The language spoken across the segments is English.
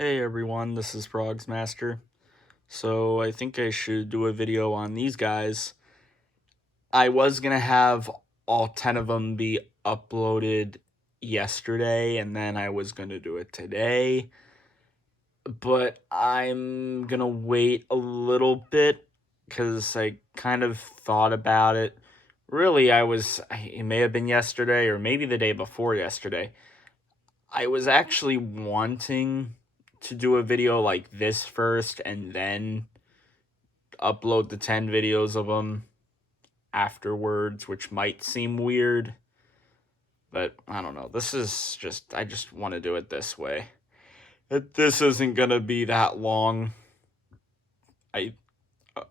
Hey everyone, this is Master. So I think I should do a video on these guys. I was gonna have all 10 of them be uploaded yesterday, and then I was gonna do it today. But I'm gonna wait a little bit because I kind of thought about it. Really, it may have been yesterday or maybe the day before yesterday. I was actually wanting to do a video like this first and then upload the 10 videos of them afterwards, which might seem weird, but I don't know. I just want to do it this way. This isn't going to be that long. I uh,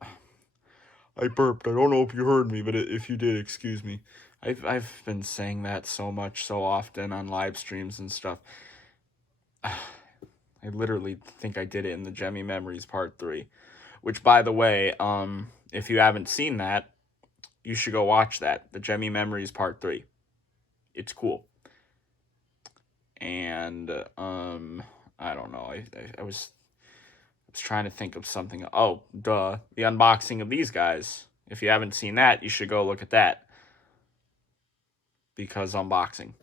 I burped. I don't know if you heard me, but if you did, excuse me. I've been saying that so much so often on live streams and stuff. I literally think I did it in the Gemmy Memories Part 3. Which, by the way, if you haven't seen that, you should go watch that. The Gemmy Memories Part 3. It's cool. And, I don't know. I was trying to think of something. Oh, duh. The unboxing of these guys. If you haven't seen that, you should go look at that. Because unboxing.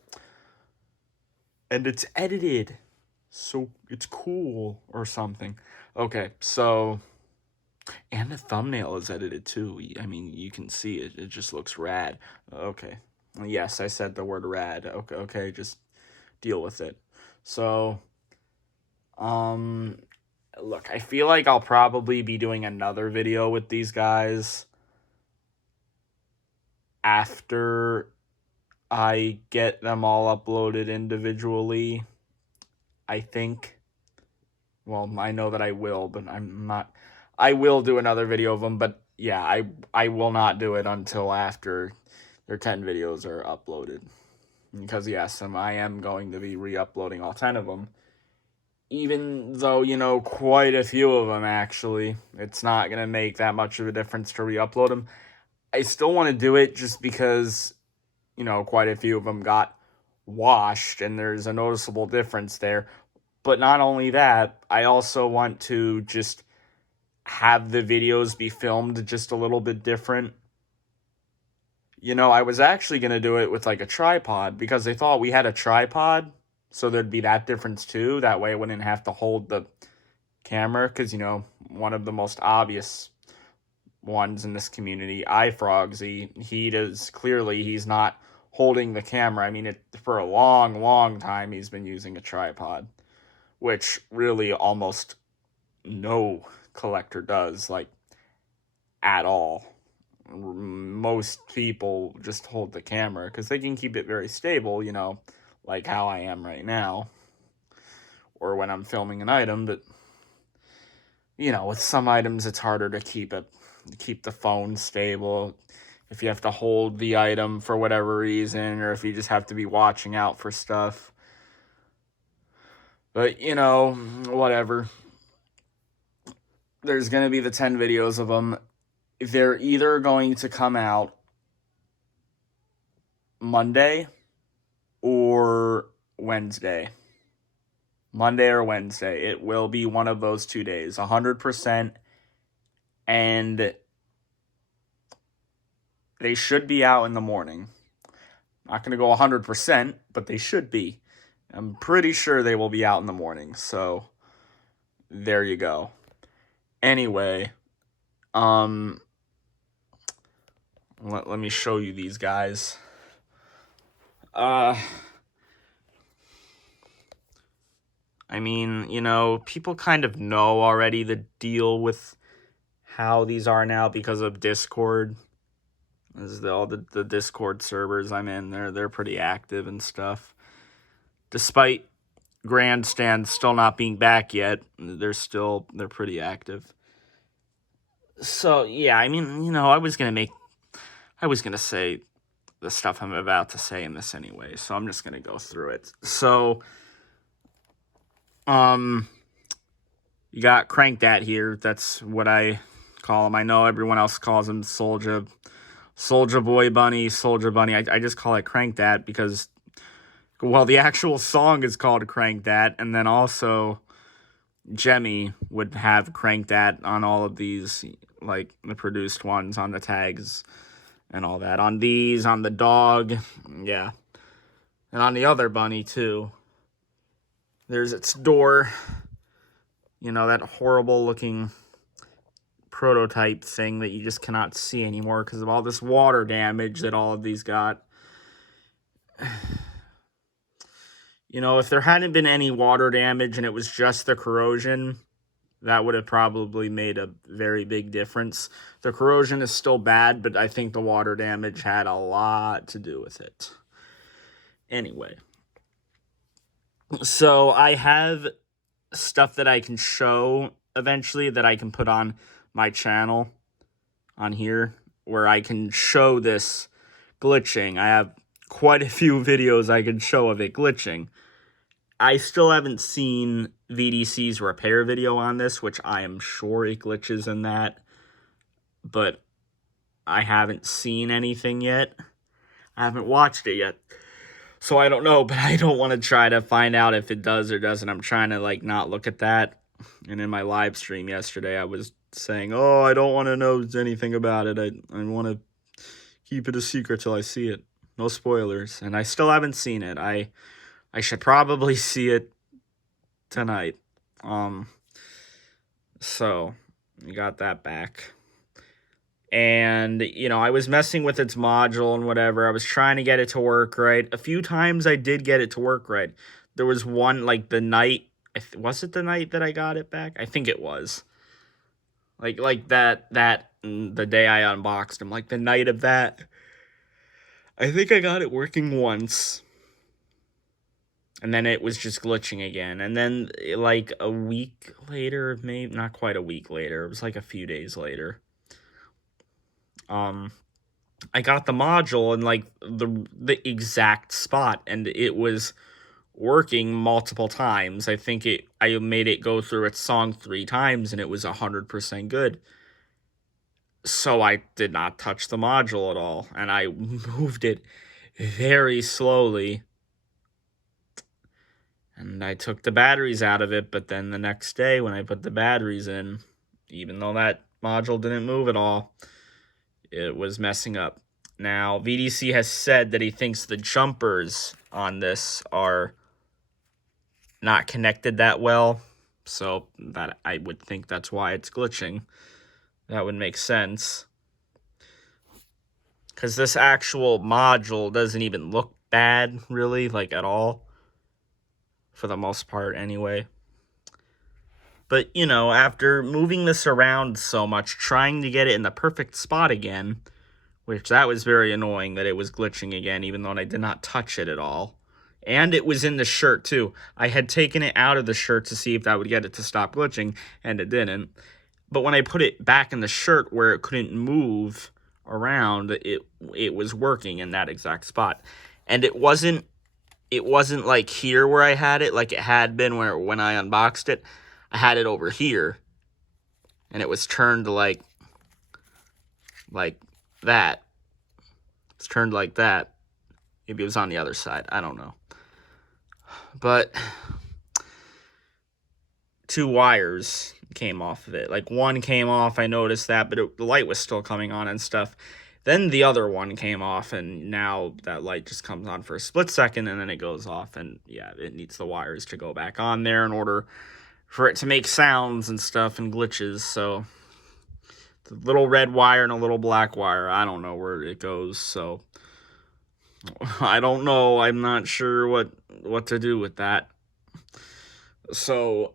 And it's edited. So it's cool or something. Okay, so... And the thumbnail is edited too. I mean, you can see it. It just looks rad. Okay. Yes, I said the word rad. Okay, just deal with it. So, look, I feel like I'll probably be doing another video with these guys after I get them all uploaded individually. I think. Well, I know that I will, but I'm not... I will do another video of them, but yeah, I will not do it until after their 10 videos are uploaded. Because yes, I am going to be re-uploading all 10 of them. Even though, quite a few of them actually. It's not going to make that much of a difference to re-upload them. I still want to do it just because, quite a few of them got washed and there's a noticeable difference there. But not only that, I also want to just have the videos be filmed just a little bit different. I was actually going to do it with like a tripod because they thought we had a tripod, so there'd be that difference too. That way I wouldn't have to hold the camera because, one of the most obvious ones in this community, iFrogsy, he's not holding the camera. I mean, for a long, long time he's been using a tripod, which really almost no collector does, like, at all. Most people just hold the camera because they can keep it very stable, like how I am right now, or when I'm filming an item. But with some items it's harder to keep the phone stable if you have to hold the item for whatever reason, or if you just have to be watching out for stuff. But whatever. There's going to be the 10 videos of them. They're either going to come out Monday or Wednesday. Monday or Wednesday. It will be one of those 2 days, 100%. And they should be out in the morning. Not going to go 100%, but they should be. I'm pretty sure they will be out in the morning. So there you go. Anyway, let me show you these guys. I mean, people kind of know already the deal with how these are now because of Discord. This is all the Discord servers I'm in. They're pretty active and stuff. Despite Grandstand still not being back yet, they're pretty active. So yeah, I mean, I was gonna say the stuff I'm about to say in this anyway, so I'm just gonna go through it. So, you got Crank Dat here. That's what I call him. I know everyone else calls him Soldier Boy Bunny, Soldier Bunny. I just call it Crank Dat because, well, the actual song is called Crank Dat, and then also Jemmy would have cranked that on all of these, like the produced ones on the tags and all that. On these, on the dog, yeah. And on the other bunny, too. There's its door. You know, that horrible looking prototype thing that you just cannot see anymore because of all this water damage that all of these got. You know, if there hadn't been any water damage and it was just the corrosion, that would have probably made a very big difference. The corrosion is still bad, but I think the water damage had a lot to do with it. Anyway, so I have stuff that I can show eventually that I can put on my channel on here where I can show this glitching. I have quite a few videos I can show of it glitching. I still haven't seen VDC's repair video on this, which I am sure it glitches in that, but I haven't seen anything yet. I haven't watched it yet, so I don't know, but I don't want to try to find out if it does or doesn't. I'm trying to, like, not look at that, and in my live stream yesterday, I was saying, oh, I don't want to know anything about it. I want to keep it a secret till I see it. No spoilers, and I still haven't seen it. I should probably see it tonight. So you got that back. And, you know, I was messing with its module and whatever. I was trying to get it to work right. A few times I did get it to work right. There was one, like, the night, was it the night that I got it back? I think it was. Like that, the day I unboxed them, like the night of that. I think I got it working once. And then it was just glitching again. And then, like, a week later, maybe not quite a week later, it was like a few days later, I got the module in, like, the exact spot, and it was working multiple times. I think I made it go through its song 3 times, and it was 100% good. So I did not touch the module at all, and I moved it very slowly. And I took the batteries out of it, but then the next day when I put the batteries in, even though that module didn't move at all, it was messing up. Now, VDC has said that he thinks the jumpers on this are not connected that well, so that I would think that's why it's glitching. That would make sense. Because this actual module doesn't even look bad, really, like, at all. For the most part, anyway. But, you know, after moving this around so much, trying to get it in the perfect spot again, which that was very annoying that it was glitching again, even though I did not touch it at all. And it was in the shirt, too. I had taken it out of the shirt to see if that would get it to stop glitching, and it didn't. But when I put it back in the shirt where it couldn't move around, it was working in that exact spot. And it wasn't like here where I had it, like it had been when I unboxed it. I had it over here, and it was turned like that. It's turned like that. Maybe it was on the other side. I don't know. But 2 wires came off of it. Like, one came off, I noticed that, but the light was still coming on and stuff. Then the other one came off, and now that light just comes on for a split second, and then it goes off, and yeah, it needs the wires to go back on there in order for it to make sounds and stuff and glitches. So the little red wire and a little black wire, I don't know where it goes, so I don't know. I'm not sure what to do with that. So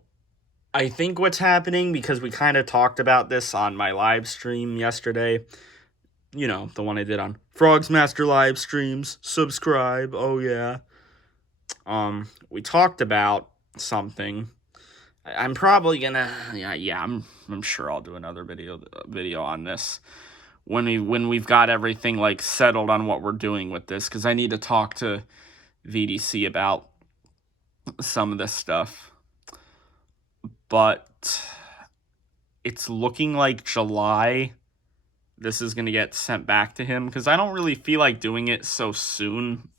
I think what's happening, because we kind of talked about this on my live stream yesterday, you know, the one I did on Frog's Master live streams, subscribe, oh yeah. We talked about something. I'm probably gonna, I'm sure I'll do another video on this when we've got everything, like, settled on what we're doing with this, because I need to talk to VDC about some of this stuff. But it's looking like July this is going to get sent back to him, because I don't really feel like doing it so soon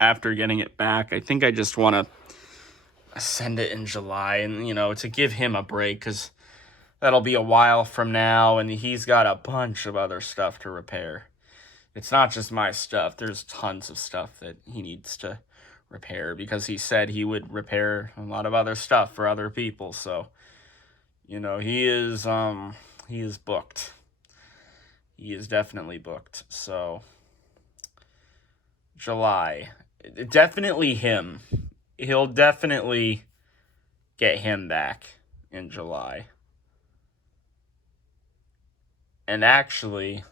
after getting it back. I think I just want to send it in July, and, to give him a break, because that'll be a while from now, and he's got a bunch of other stuff to repair. It's not just my stuff. There's tons of stuff that he needs to repair, because he said he would repair a lot of other stuff for other people. So, he is booked. He is definitely booked. So, July. Definitely him. He'll definitely get him back in July. And actually,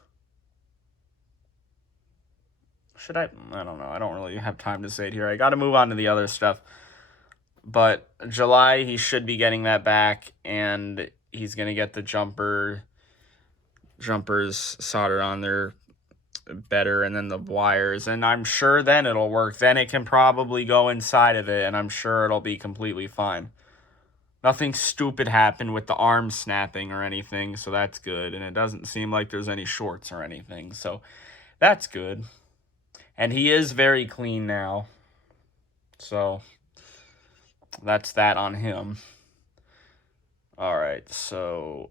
should I don't know. I don't really have time to say it here. I got to move on to the other stuff. But July, he should be getting that back, and he's going to get the jumpers soldered on there better, and then the wires, and I'm sure then it'll work. Then it can probably go inside of it, and I'm sure it'll be completely fine. Nothing stupid happened with the arm snapping or anything, so that's good, and it doesn't seem like there's any shorts or anything, so that's good. And he is very clean now, so that's that on him. Alright, so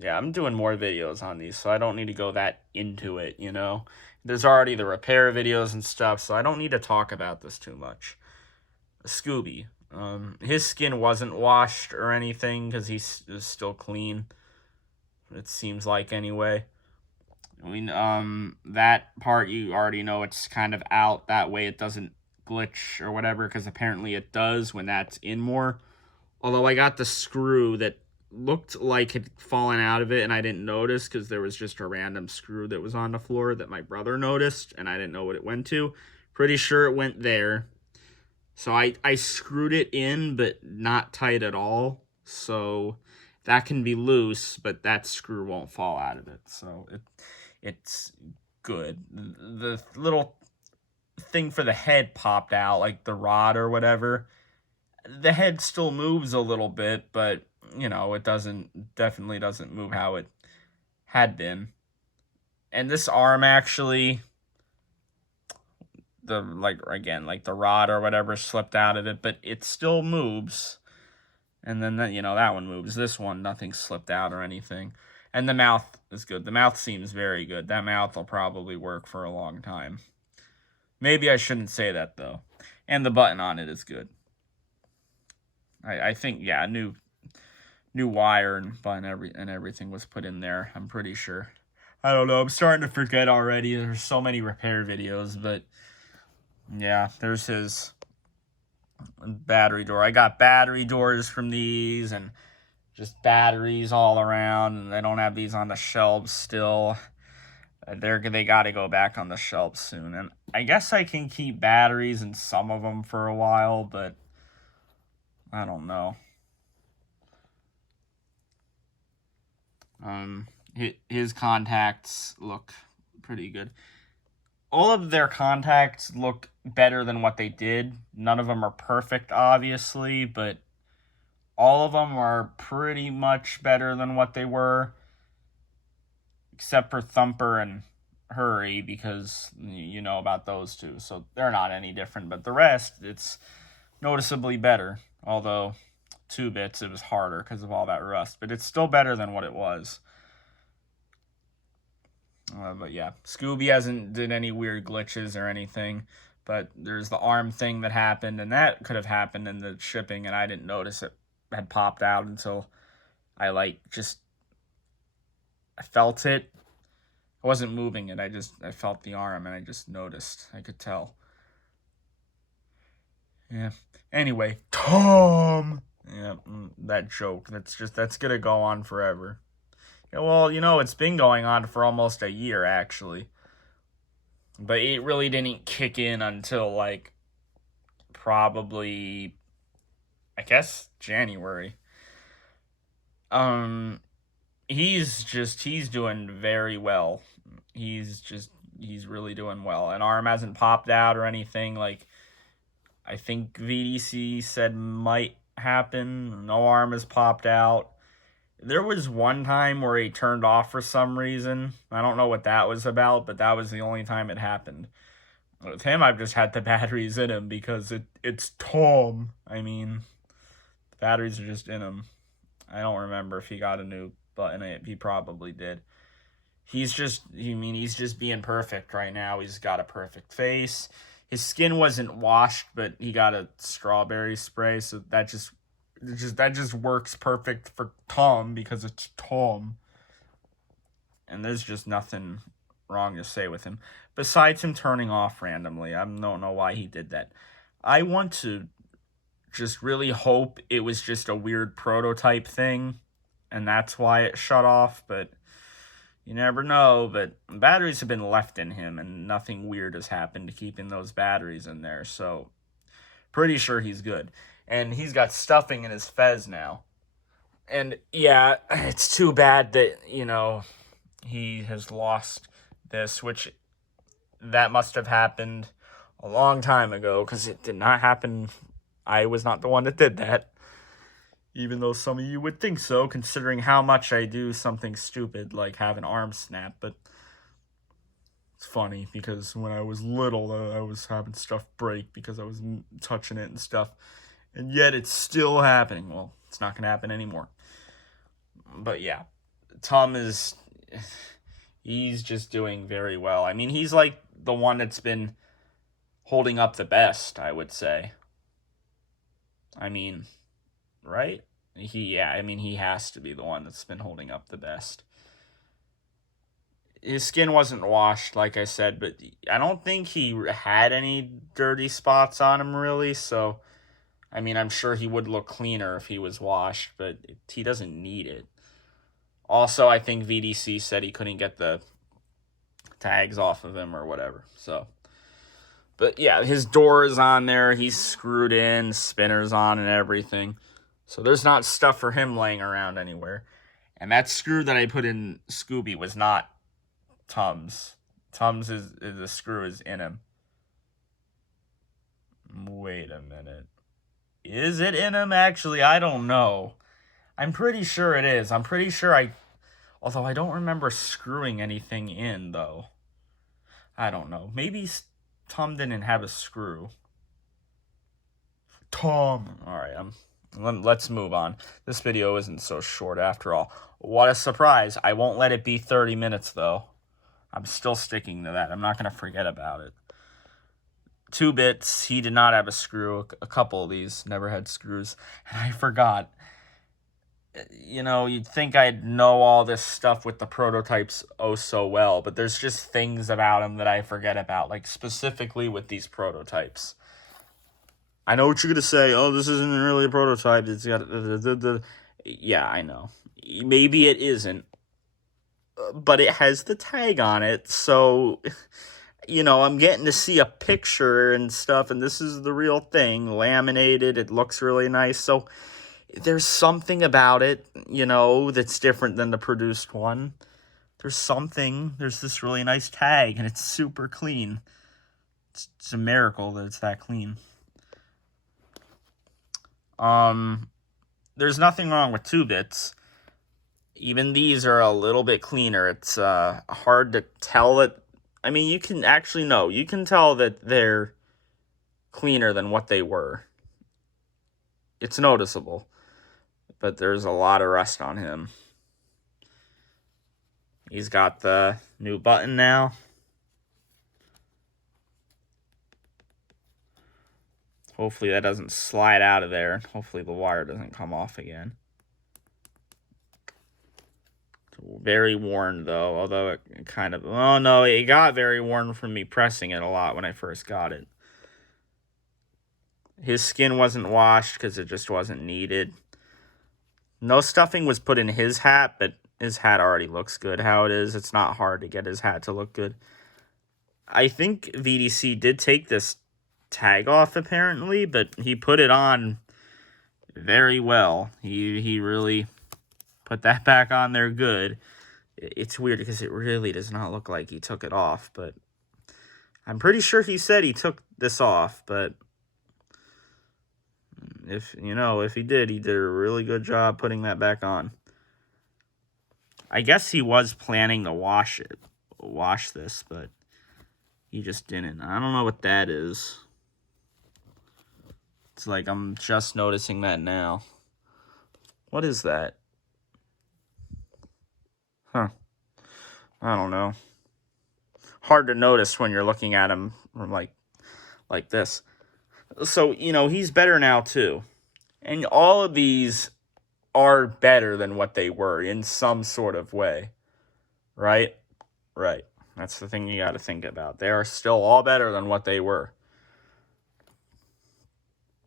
yeah, I'm doing more videos on these, so I don't need to go that into it, There's already the repair videos and stuff, so I don't need to talk about this too much. Scooby. His skin wasn't washed or anything, because he's still clean. It seems like, anyway. That part, you already know it's kind of out. That way it doesn't glitch or whatever, because apparently it does when that's in more. Although I got the screw that looked like it had fallen out of it, and I didn't notice, because there was just a random screw that was on the floor that my brother noticed, and I didn't know what it went to. Pretty sure it went there. So I screwed it in, but not tight at all. So that can be loose, but that screw won't fall out of it. So it's good. The little thing for the head popped out, like the rod or whatever. The head still moves a little bit, but it definitely doesn't move how it had been. And this arm actually, the rod or whatever slipped out of it, but it still moves. And then that one moves. This one, nothing slipped out or anything. And the mouth is good. The mouth seems very good. That mouth will probably work for a long time. Maybe I shouldn't say that, though. And the button on it is good. I think, yeah, new wire and button and everything was put in there, I'm pretty sure. I don't know. I'm starting to forget already. There's so many repair videos, but yeah, there's his battery door. I got battery doors from these, and just batteries all around, and they don't have these on the shelves still. They got to go back on the shelves soon, and I guess I can keep batteries in some of them for a while, but I don't know. His contacts look pretty good. All of their contacts look better than what they did. None of them are perfect, obviously, but all of them are pretty much better than what they were, except for Thumper and Hurry, because you know about those two, so they're not any different. But the rest, it's noticeably better, although 2 bits, it was harder because of all that rust, but it's still better than what it was. But yeah, Scooby hasn't did any weird glitches or anything, but there's the arm thing that happened, and that could have happened in the shipping, and I didn't notice it had popped out until I felt it. I wasn't moving it, I felt the arm, and I just noticed. I could tell. Yeah. Anyway, Tom! Yeah, that joke, that's gonna go on forever. Yeah, well, it's been going on for almost a year, actually. But it really didn't kick in until, probably, I guess, January. He's doing very well. He's really doing well. An arm hasn't popped out or anything. I think VDC said might happen. No arm has popped out. There was one time where he turned off for some reason. I don't know what that was about, but that was the only time it happened. With him, I've just had the batteries in him because it's Tom. I mean, the batteries are just in him. I don't remember if he got a new button. He probably did. He's just being perfect right now. He's got a perfect face. His skin wasn't washed, but he got a strawberry spray, so that just works perfect for Tom because it's Tom. And there's just nothing wrong to say with him. Besides him turning off randomly. I don't know why he did that. I want to just really hope it was just a weird prototype thing, and that's why it shut off, but you never know. But batteries have been left in him, and nothing weird has happened to keeping those batteries in there, so pretty sure he's good. And he's got stuffing in his fez now. And yeah, it's too bad that, he has lost this, which that must have happened a long time ago, because it did not happen. I was not the one that did that, even though some of you would think so, considering how much I do something stupid like have an arm snap. But it's funny because when I was little, I was having stuff break because I was touching it and stuff, and yet it's still happening. Well, it's not going to happen anymore. But yeah, Tom he's just doing very well. I mean, he's like the one that's been holding up the best, I would say. I mean, right? He has to be the one that's been holding up the best. His skin wasn't washed, like I said, but I don't think he had any dirty spots on him, really, so, I mean, I'm sure he would look cleaner if he was washed, but he doesn't need it. Also, I think VDC said he couldn't get the tags off of him or whatever, so. But yeah, his door is on there, he's screwed in, spinners on and everything. So there's not stuff for him laying around anywhere. And that screw that I put in Scooby was not Tom's. Tom's the screw is in him. Wait a minute. Is it in him? Actually, I don't know. I'm pretty sure it is. I'm pretty sure although I don't remember screwing anything in, though. I don't know. Maybe Tom didn't have a screw. Tom. Alright, let's move on. This video isn't so short after all. What a surprise. I won't let it be 30 minutes, though. I'm still sticking to that. I'm not going to forget about it. 2-bits, he did not have a screw. A couple of these never had screws. And I forgot. You'd think I'd know all this stuff with the prototypes oh so well, but there's just things about him that I forget about, like specifically with these prototypes. I know what you're going to say. Oh, this isn't really a prototype. It's got yeah, I know. Maybe it isn't, but it has the tag on it, so, I'm getting to see a picture and stuff, and this is the real thing, laminated, it looks really nice, so there's something about it, that's different than the produced one. There's this really nice tag, and it's super clean. It's a miracle that it's that clean. There's nothing wrong with 2-bits. Even these are a little bit cleaner. It's hard to tell that. I mean, you can actually know. You can tell that they're cleaner than what they were. It's noticeable. But there's a lot of rust on him. He's got the new button now. Hopefully that doesn't slide out of there. Hopefully the wire doesn't come off again. Very worn, though, although it kind of... Oh, no, it got very worn from me pressing it a lot when I first got it. His skin wasn't washed because it just wasn't needed. No stuffing was put in his hat, but his hat already looks good how it is. It's not hard to get his hat to look good. I think VDC did take this tag off, apparently, but he put it on very well. He really put that back on there good. It's weird because it really does not look like he took it off, but I'm pretty sure he said he took this off, but if he did a really good job putting that back on. I guess he was planning to wash this, but He just didn't. I don't know what that is. It's like I'm just noticing that now. What is that? Huh. I don't know. Hard to notice when you're looking at him from like this. So, he's better now too. And all of these are better than what they were in some sort of way. Right? Right. That's the thing you got to think about. They are still all better than what they were.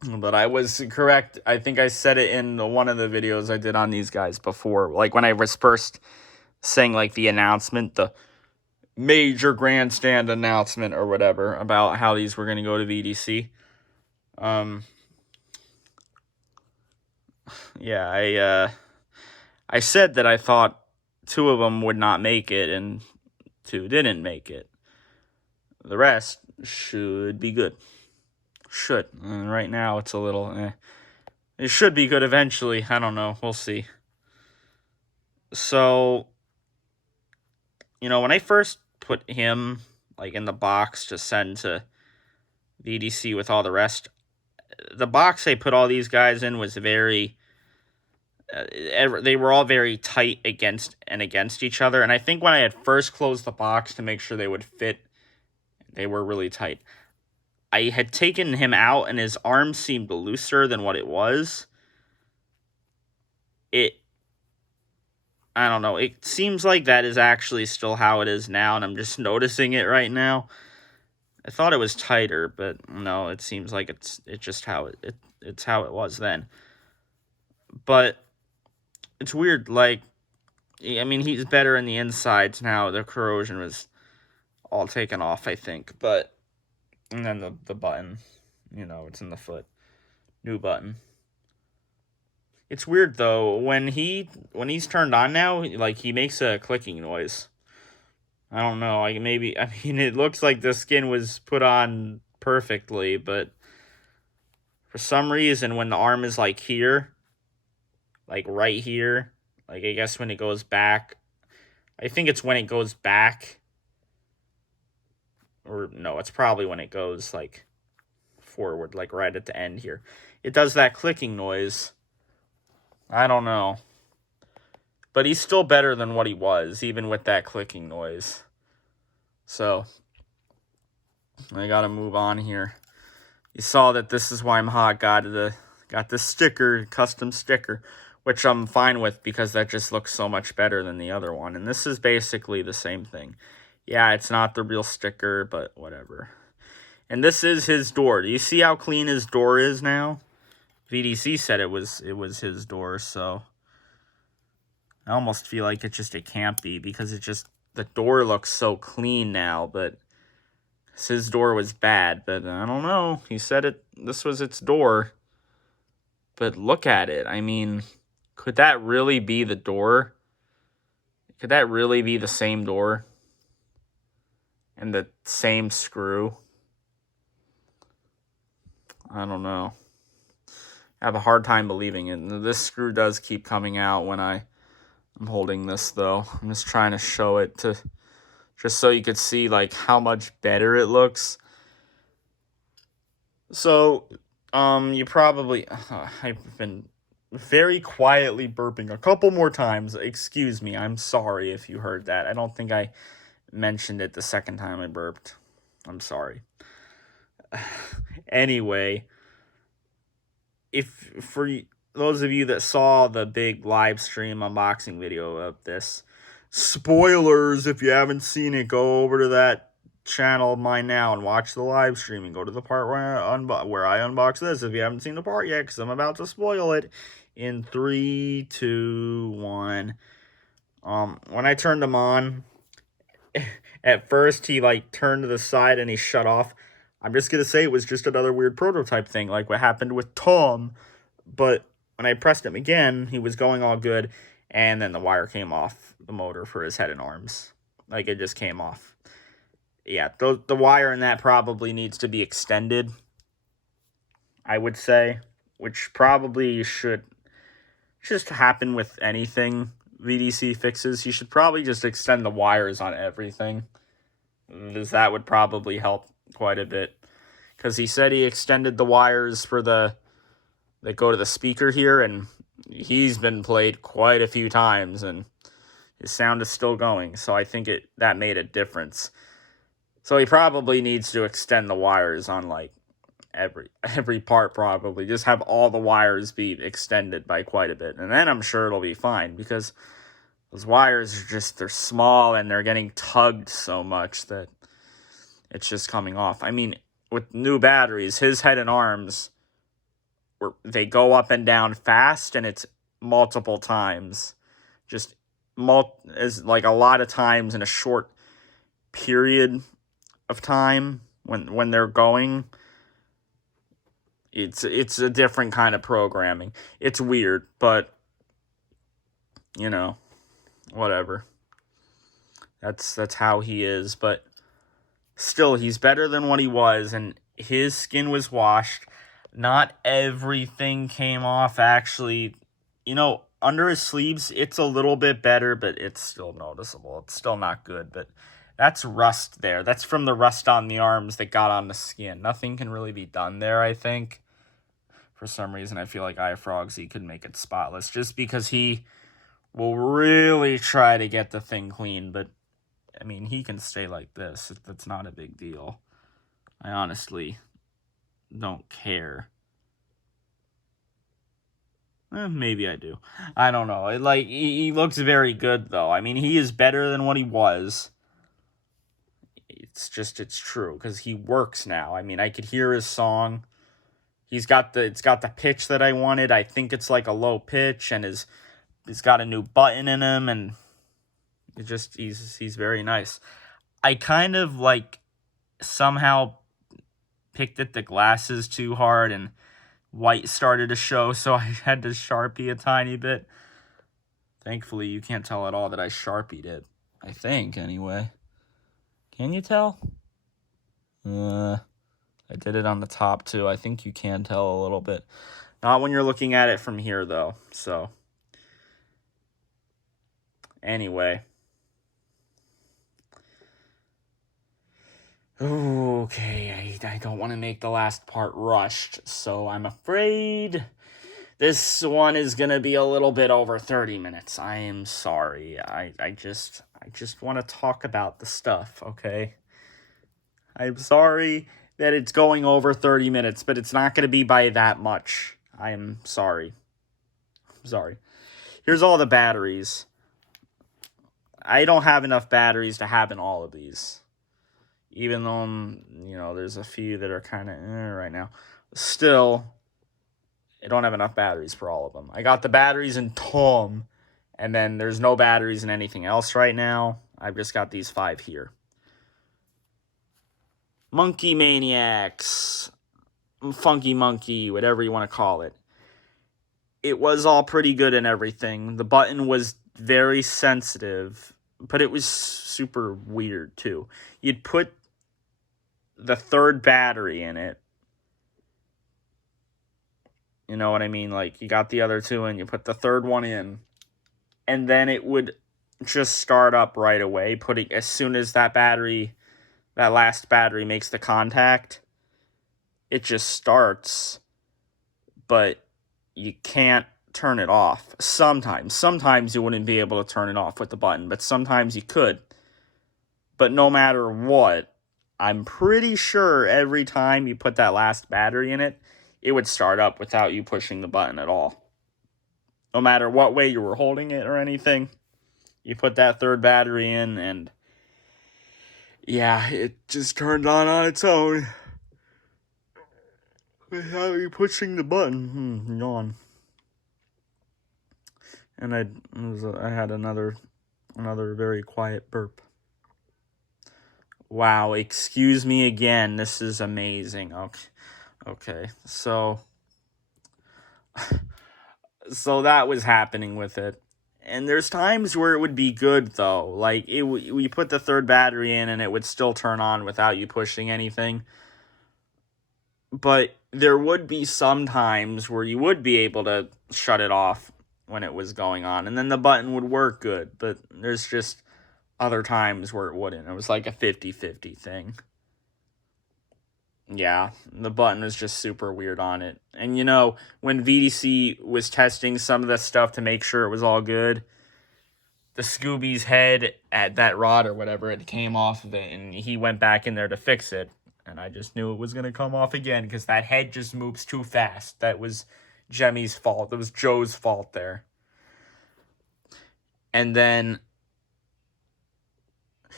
But I was correct. I think I said it in one of the videos I did on these guys before. Like when I was first saying like the announcement, the major grandstand announcement or whatever about how these were going to go to VDC. Yeah, I said that I thought 2 of them would not make it and 2 didn't make it. The rest should be good. Should. And right now it's a little It should be good eventually. I don't know. We'll see. So, when I first put him like in the box to send to VDC with all the rest, the box I put all these guys in was very they were all very tight against each other, and I think when I had first closed the box to make sure they would fit, they were really tight. I had taken him out and his arm seemed looser than what it was. I don't know, it seems like that is actually still how it is now, and I'm just noticing it right now. I thought it was tighter, but no, it seems like it's just how it's how it was then. But it's weird, like, I mean, he's better in the insides now. The corrosion was all taken off, I think. But, and then the button, it's in the foot. New button. It's weird, though. When he's turned on now, like, he makes a clicking noise. I don't know. It looks like the skin was put on perfectly, but for some reason, when the arm is, like, here, like, right here, like, I guess when it goes back, I think it's when it goes back, or no, it's probably when it goes, like, forward, like, right at the end here. It does that clicking noise. I don't know. But he's still better than what he was, even with that clicking noise. So, I gotta move on here. You saw that this is why I'm hot. Got this sticker, custom sticker, which I'm fine with because that just looks so much better than the other one. And this is basically the same thing. Yeah, it's not the real sticker, but whatever. And this is his door. Do you see how clean his door is now? VDC said it was his door, so I almost feel like it can't be because the door looks so clean now, but his door was bad, but I don't know. He said this was its door. But look at it. I mean, could that really be the door? Could that really be the same door? And the same screw? I don't know. I have a hard time believing it. This screw does keep coming out when I'm holding this, though. I'm just trying to show it just so you could see like how much better it looks. So, you probably I've been very quietly burping a couple more times. Excuse me. I'm sorry if you heard that. I don't think I mentioned it the second time I burped. I'm sorry. Anyway, for those of you that saw the big live stream unboxing video of this, spoilers, if you haven't seen it, go over to that channel of mine now and watch the live stream and go to the part where I unbox this if you haven't seen the part yet, because I'm about to spoil it in 3, 2, 1. When I turned him on, at first he like turned to the side and he shut off. I'm just gonna say it was just another weird prototype thing, like what happened with Tom. But when I pressed him again, he was going all good, and then the wire came off the motor for his head and arms. Like, it just came off. Yeah, the wire in that probably needs to be extended, I would say, which probably should just happen with anything VDC fixes. You should probably just extend the wires on everything. that would probably help quite a bit. Because he said he extended the wires for that go to the speaker here, and he's been played quite a few times, and his sound is still going. So I think that made a difference. So he probably needs to extend the wires on like every part, probably. Just have all the wires be extended by quite a bit. And then I'm sure it'll be fine, because those wires they're small and they're getting tugged so much that it's just coming off. I mean, with new batteries, his head and arms, they go up and down fast, and it's multiple times. Just is like a lot of times in a short period of time when they're going. It's a different kind of programming. It's weird, but whatever. That's how he is, but still, he's better than what he was, and his skin was washed. Not everything came off, actually. Under his sleeves, it's a little bit better, but it's still noticeable. It's still not good, but that's rust there. That's from the rust on the arms that got on the skin. Nothing can really be done there, I think. For some reason, I feel like iFrogsy could make it spotless, just because he will really try to get the thing clean, but I mean, he can stay like this. That's not a big deal. I honestly don't care. Maybe I do. I don't know. He looks very good, though. I mean, he is better than what he was. It's true, because he works now. I mean, I could hear his song. It's got the pitch that I wanted. I think it's like a low pitch, and he's got a new button in him, and he's very nice. I kind of somehow picked at the glasses too hard, and white started to show, so I had to Sharpie a tiny bit. Thankfully, you can't tell at all that I Sharpied it. I think, anyway. Can you tell? I did it on the top, too. I think you can tell a little bit. Not when you're looking at it from here, though. So, anyway. Okay, I don't want to make the last part rushed, so I'm afraid this one is going to be a little bit over 30 minutes. I am sorry. I just want to talk about the stuff, okay? I'm sorry that it's going over 30 minutes, but it's not going to be by that much. I am sorry. I'm sorry. Here's all the batteries. I don't have enough batteries to have in all of these. Even though, there's a few that are kind of right now. Still, I don't have enough batteries for all of them. I got the batteries in Tom, and then there's no batteries in anything else right now. I've just got these 5 here. Monkey Maniacs, Funky Monkey, whatever you want to call it. It was all pretty good and everything. The button was very sensitive, but it was super weird too. You'd put the third battery in it. You know what I mean? Like, you got the other 2 and you put the third one in, and then it would just start up right away, as soon as that last battery makes the contact, it just starts, but you can't turn it off. Sometimes you wouldn't be able to turn it off with the button, but sometimes you could. But no matter what, I'm pretty sure every time you put that last battery in it, it would start up without you pushing the button at all. No matter what way you were holding it or anything, you put that third battery in, and yeah, it just turned on its own without you pushing the button. Yawn. And I had another very quiet burp. Wow, excuse me again. This is amazing. Okay. So that was happening with it. And there's times where it would be good, though. Like, we put the third battery in, and it would still turn on without you pushing anything. But there would be some times where you would be able to shut it off when it was going on, and then the button would work good. But there's just other times where it wouldn't. It was like a 50-50 thing. Yeah, the button was just super weird on it. And when VDC was testing some of the stuff to make sure it was all good, the Scooby's head at that rod or whatever, it came off of it, and he went back in there to fix it. And I just knew it was going to come off again because that head just moves too fast. That was Jemmy's fault. It was Joe's fault there. And then,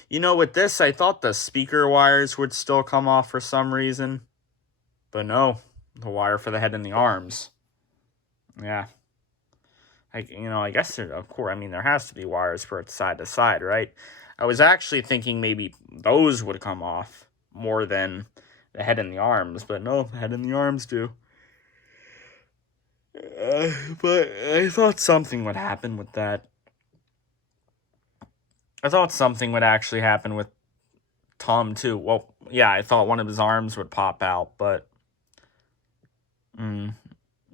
with this, I thought the speaker wires would still come off for some reason. But no, the wire for the head and the arms. Yeah. I guess there has to be wires for it side to side, right? I was actually thinking maybe those would come off more than the head and the arms, but no, the head and the arms do. But I thought something would happen with that. I thought something would actually happen with Tom too. Well, yeah, I thought one of his arms would pop out, but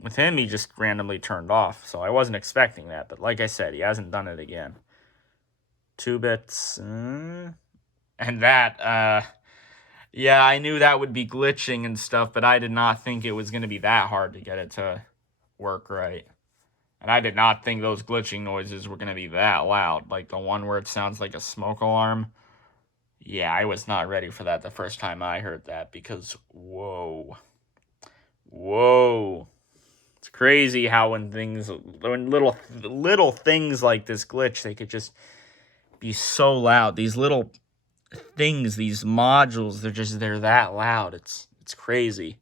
with him, he just randomly turned off, so I wasn't expecting that. But like I said, he hasn't done it again. 2 bits. And that, yeah, I knew that would be glitching and stuff, but I did not think it was going to be that hard to get it to work right. And I did not think those glitching noises were going to be that loud. Like the one where it sounds like a smoke alarm. Yeah, I was not ready for that the first time I heard that because, whoa. It's crazy how when little things like this glitch, they could just be so loud. These little things, these modules, they're that loud. It's crazy.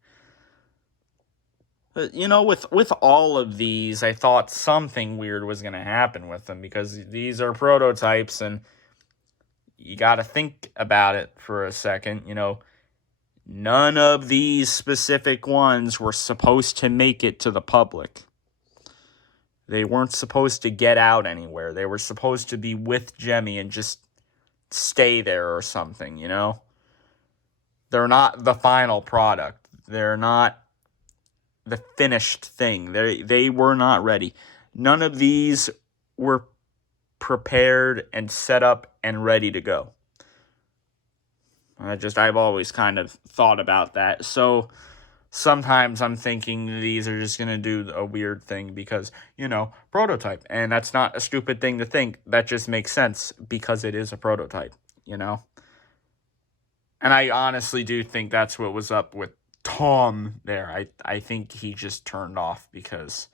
But, with all of these, I thought something weird was going to happen with them because these are prototypes and you got to think about it for a second. None of these specific ones were supposed to make it to the public. They weren't supposed to get out anywhere. They were supposed to be with Jemmy and just stay there or something, They're not the final product. They're not the finished thing. They were not ready. None of these were prepared and set up and ready to go. I've always kind of thought about that. So sometimes I'm thinking these are just going to do a weird thing because, prototype. And that's not a stupid thing to think. That just makes sense because it is a prototype, And I honestly do think that's what was up with Tom there. I think he just turned off because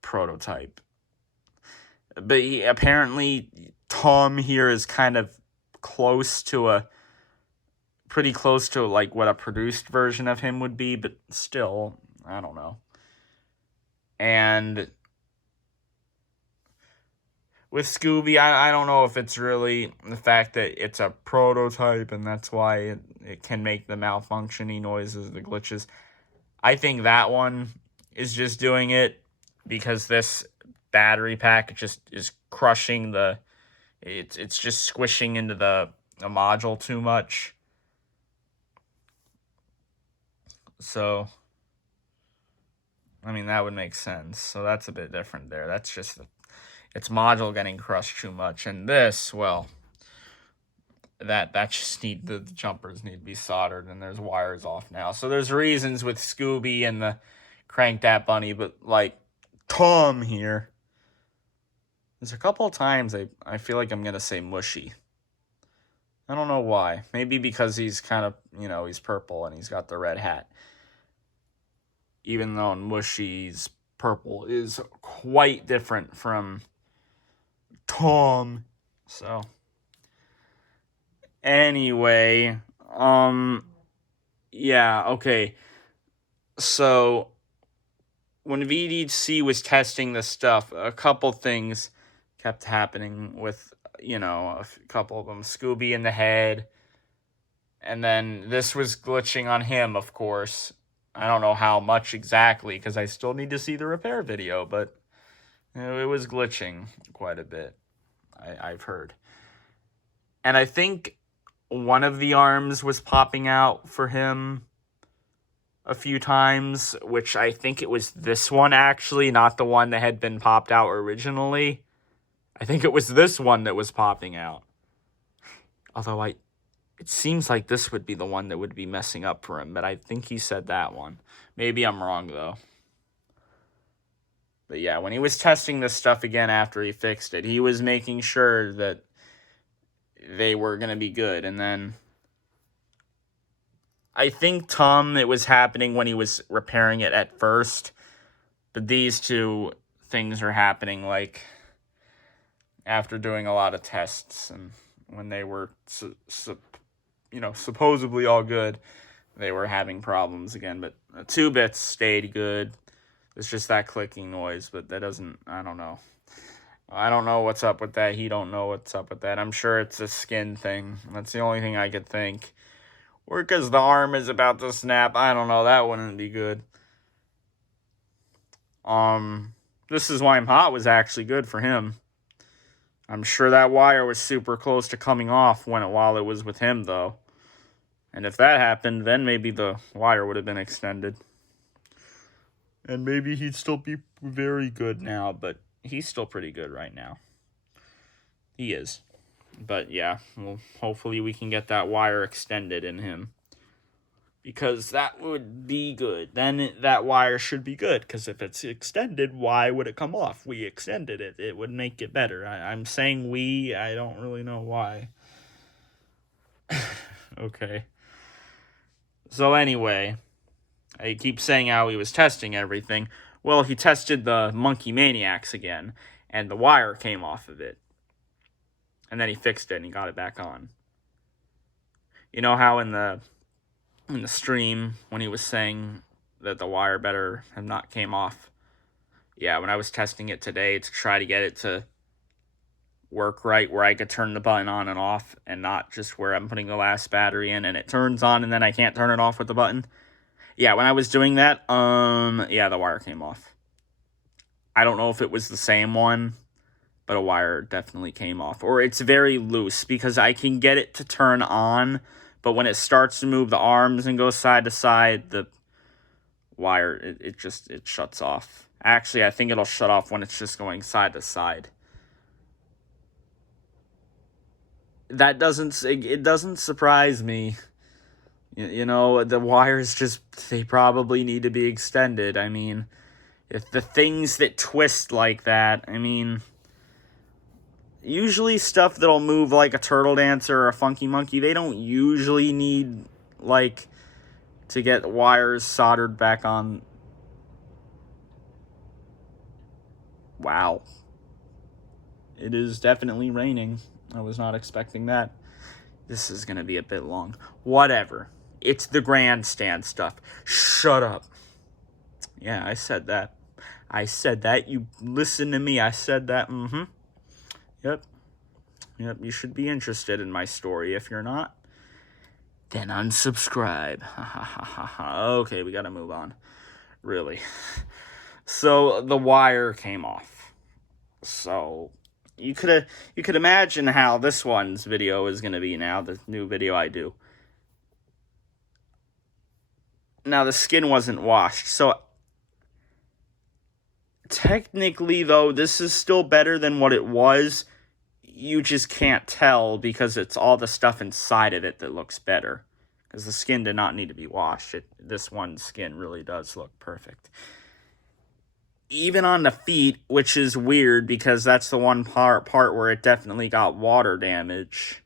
prototype. But apparently Tom here is kind of pretty close to like what a produced version of him would be, but still, I don't know. And with Scooby, I don't know if it's really the fact that it's a prototype and that's why it can make the malfunctioning noises, the glitches. I think that one is just doing it because this battery pack just is crushing it's just squishing into the module too much. So, that would make sense. So that's a bit different there. That's just its module getting crushed too much. And this, well, that just the jumpers need to be soldered, and there's wires off now. So there's reasons with Scooby and the Crank That Bunny, but like Tom here, there's a couple of times I feel like I'm gonna say mushy. I don't know why. Maybe because he's kind of, he's purple and he's got the red hat. Even though Mushy's purple is quite different from Tom. So, anyway, yeah, okay. So, when VDC was testing the stuff, a couple things kept happening with, a couple of them. Scooby in the head. And then this was glitching on him, of course. I don't know how much exactly, because I still need to see the repair video, but it was glitching quite a bit, I've heard. And I think one of the arms was popping out for him a few times, which I think it was this one, actually, not the one that had been popped out originally. I think it was this one that was popping out. Although it seems like this would be the one that would be messing up for him, but I think he said that one. Maybe I'm wrong, though. But yeah, when he was testing this stuff again after he fixed it, he was making sure that they were going to be good. And then I think Tom, it was happening when he was repairing it at first. But these two things are happening, like, after doing a lot of tests. And when they were, supposedly all good, they were having problems again. But the 2 bits stayed good. It's just that clicking noise, but that doesn't, I don't know. I don't know what's up with that. He don't know what's up with that. I'm sure it's a skin thing. That's the only thing I could think. Or because the arm is about to snap. I don't know. That wouldn't be good. This Is Why I'm Hot was actually good for him. I'm sure that wire was super close to coming off while it was with him, though. And if that happened, then maybe the wire would have been extended. And maybe he'd still be very good now, but he's still pretty good right now. He is. But yeah, well, hopefully we can get that wire extended in him. Because that would be good. Then that wire should be good. Because if it's extended, why would it come off? We extended it. It would make it better. I'm saying we. I don't really know why. Okay. So anyway, I keep saying how he was testing everything. Well, he tested the Monkey Maniacs again. And the wire came off of it. And then he fixed it and he got it back on. You know how in the stream when he was saying that the wire better have not came off? Yeah, when I was testing it today to try to get it to work right, where I could turn the button on and off and not just where I'm putting the last battery in and it turns on and then I can't turn it off with the button. Yeah, when I was doing that, yeah, the wire came off. I don't know if it was the same one, but a wire definitely came off. Or it's very loose because I can get it to turn on, but when it starts to move the arms and go side to side, the wire, it shuts off. Actually, I think it'll shut off when it's just going side to side. It doesn't surprise me. You know, the wires they probably need to be extended. I mean, if the things that twist like that, I mean, usually stuff that'll move like a turtle dancer or a funky monkey, they don't usually need, like, to get wires soldered back on. Wow. It is definitely raining. I was not expecting that. This is going to be a bit long. Whatever. It's the grandstand stuff. Shut up. Yeah, I said that. You listen to me. I said that. Yep. You should be interested in my story. If you're not, then unsubscribe. Okay, we got to move on. Really. So the wire came off. So you could imagine how this one's video is going to be now, the new video I do. Now, the skin wasn't washed, so technically, though, this is still better than what it was. You just can't tell because it's all the stuff inside of it that looks better. Because the skin did not need to be washed. This one skin really does look perfect. Even on the feet, which is weird because that's the one part where it definitely got water damage.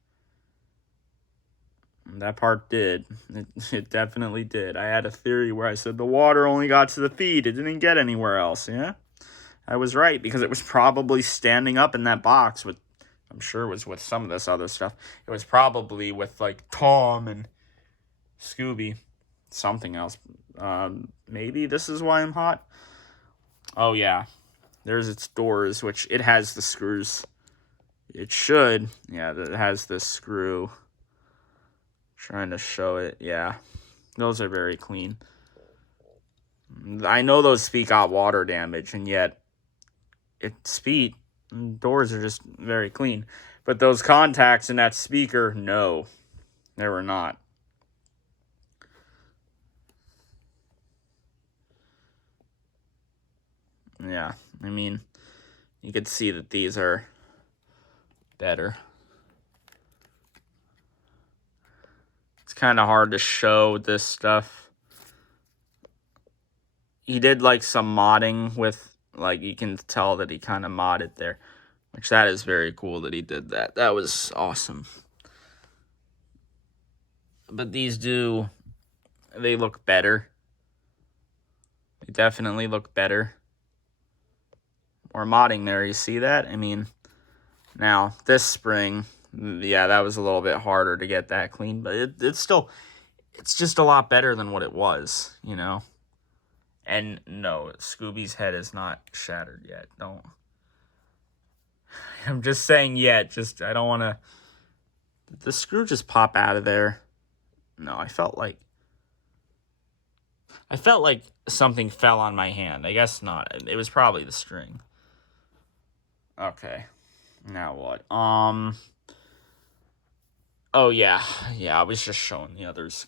That part did. It definitely did. I had a theory where I said the water only got to the feet. It didn't get anywhere else, yeah? I was right, because it was probably standing up in that box with, I'm sure it was with some of this other stuff. It was probably with, like, Tom and Scooby. Something else. Maybe This Is Why I'm Hot? Oh, yeah. There's its doors, which it has the screws. It should. Yeah, it has this screw. Trying to show it. Yeah. Those are very clean. I know those feet got water damage, and yet its feet, doors are just very clean. But those contacts in that speaker, no. They were not. Yeah, I mean, you could see that these are better. It's kind of hard to show this stuff. He did like some modding with, like, you can tell that he kind of modded there, which that is very cool that he did that. That was awesome. But these they look better. They definitely look better. More modding there, you see that? I mean, now this spring, yeah, that was a little bit harder to get that clean, but it's just a lot better than what it was, you know? And no, Scooby's head is not shattered yet. Don't. I'm just saying yet. I don't want to. Did the screw just pop out of there? No, I felt like something fell on my hand. I guess not. It was probably the string. Okay. Now what? Oh, yeah. Yeah, I was just showing the others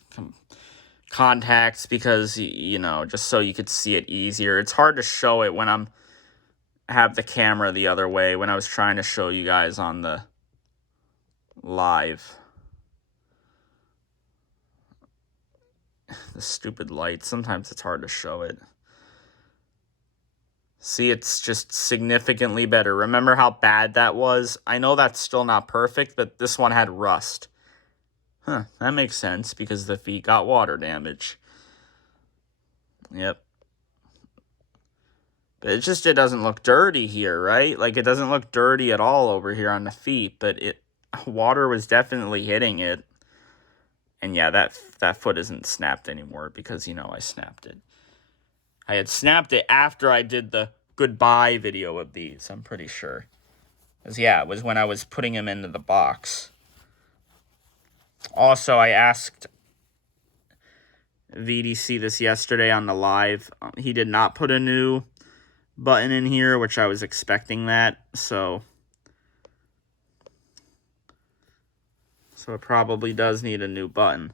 contacts because, you know, just so you could see it easier. It's hard to show it when have the camera the other way when I was trying to show you guys on the live. The stupid light. Sometimes it's hard to show it. See, it's just significantly better. Remember how bad that was? I know that's still not perfect, but this one had rust. Huh, that makes sense because the feet got water damage. Yep. But it doesn't look dirty here, right? Like, it doesn't look dirty at all over here on the feet, but water was definitely hitting it. And yeah, that foot isn't snapped anymore because, you know, I snapped it. I had snapped it after I did the goodbye video of these, I'm pretty sure. Because, yeah, it was when I was putting them into the box. Also, I asked VDC this yesterday on the live. He did not put a new button in here, which I was expecting that, so it probably does need a new button.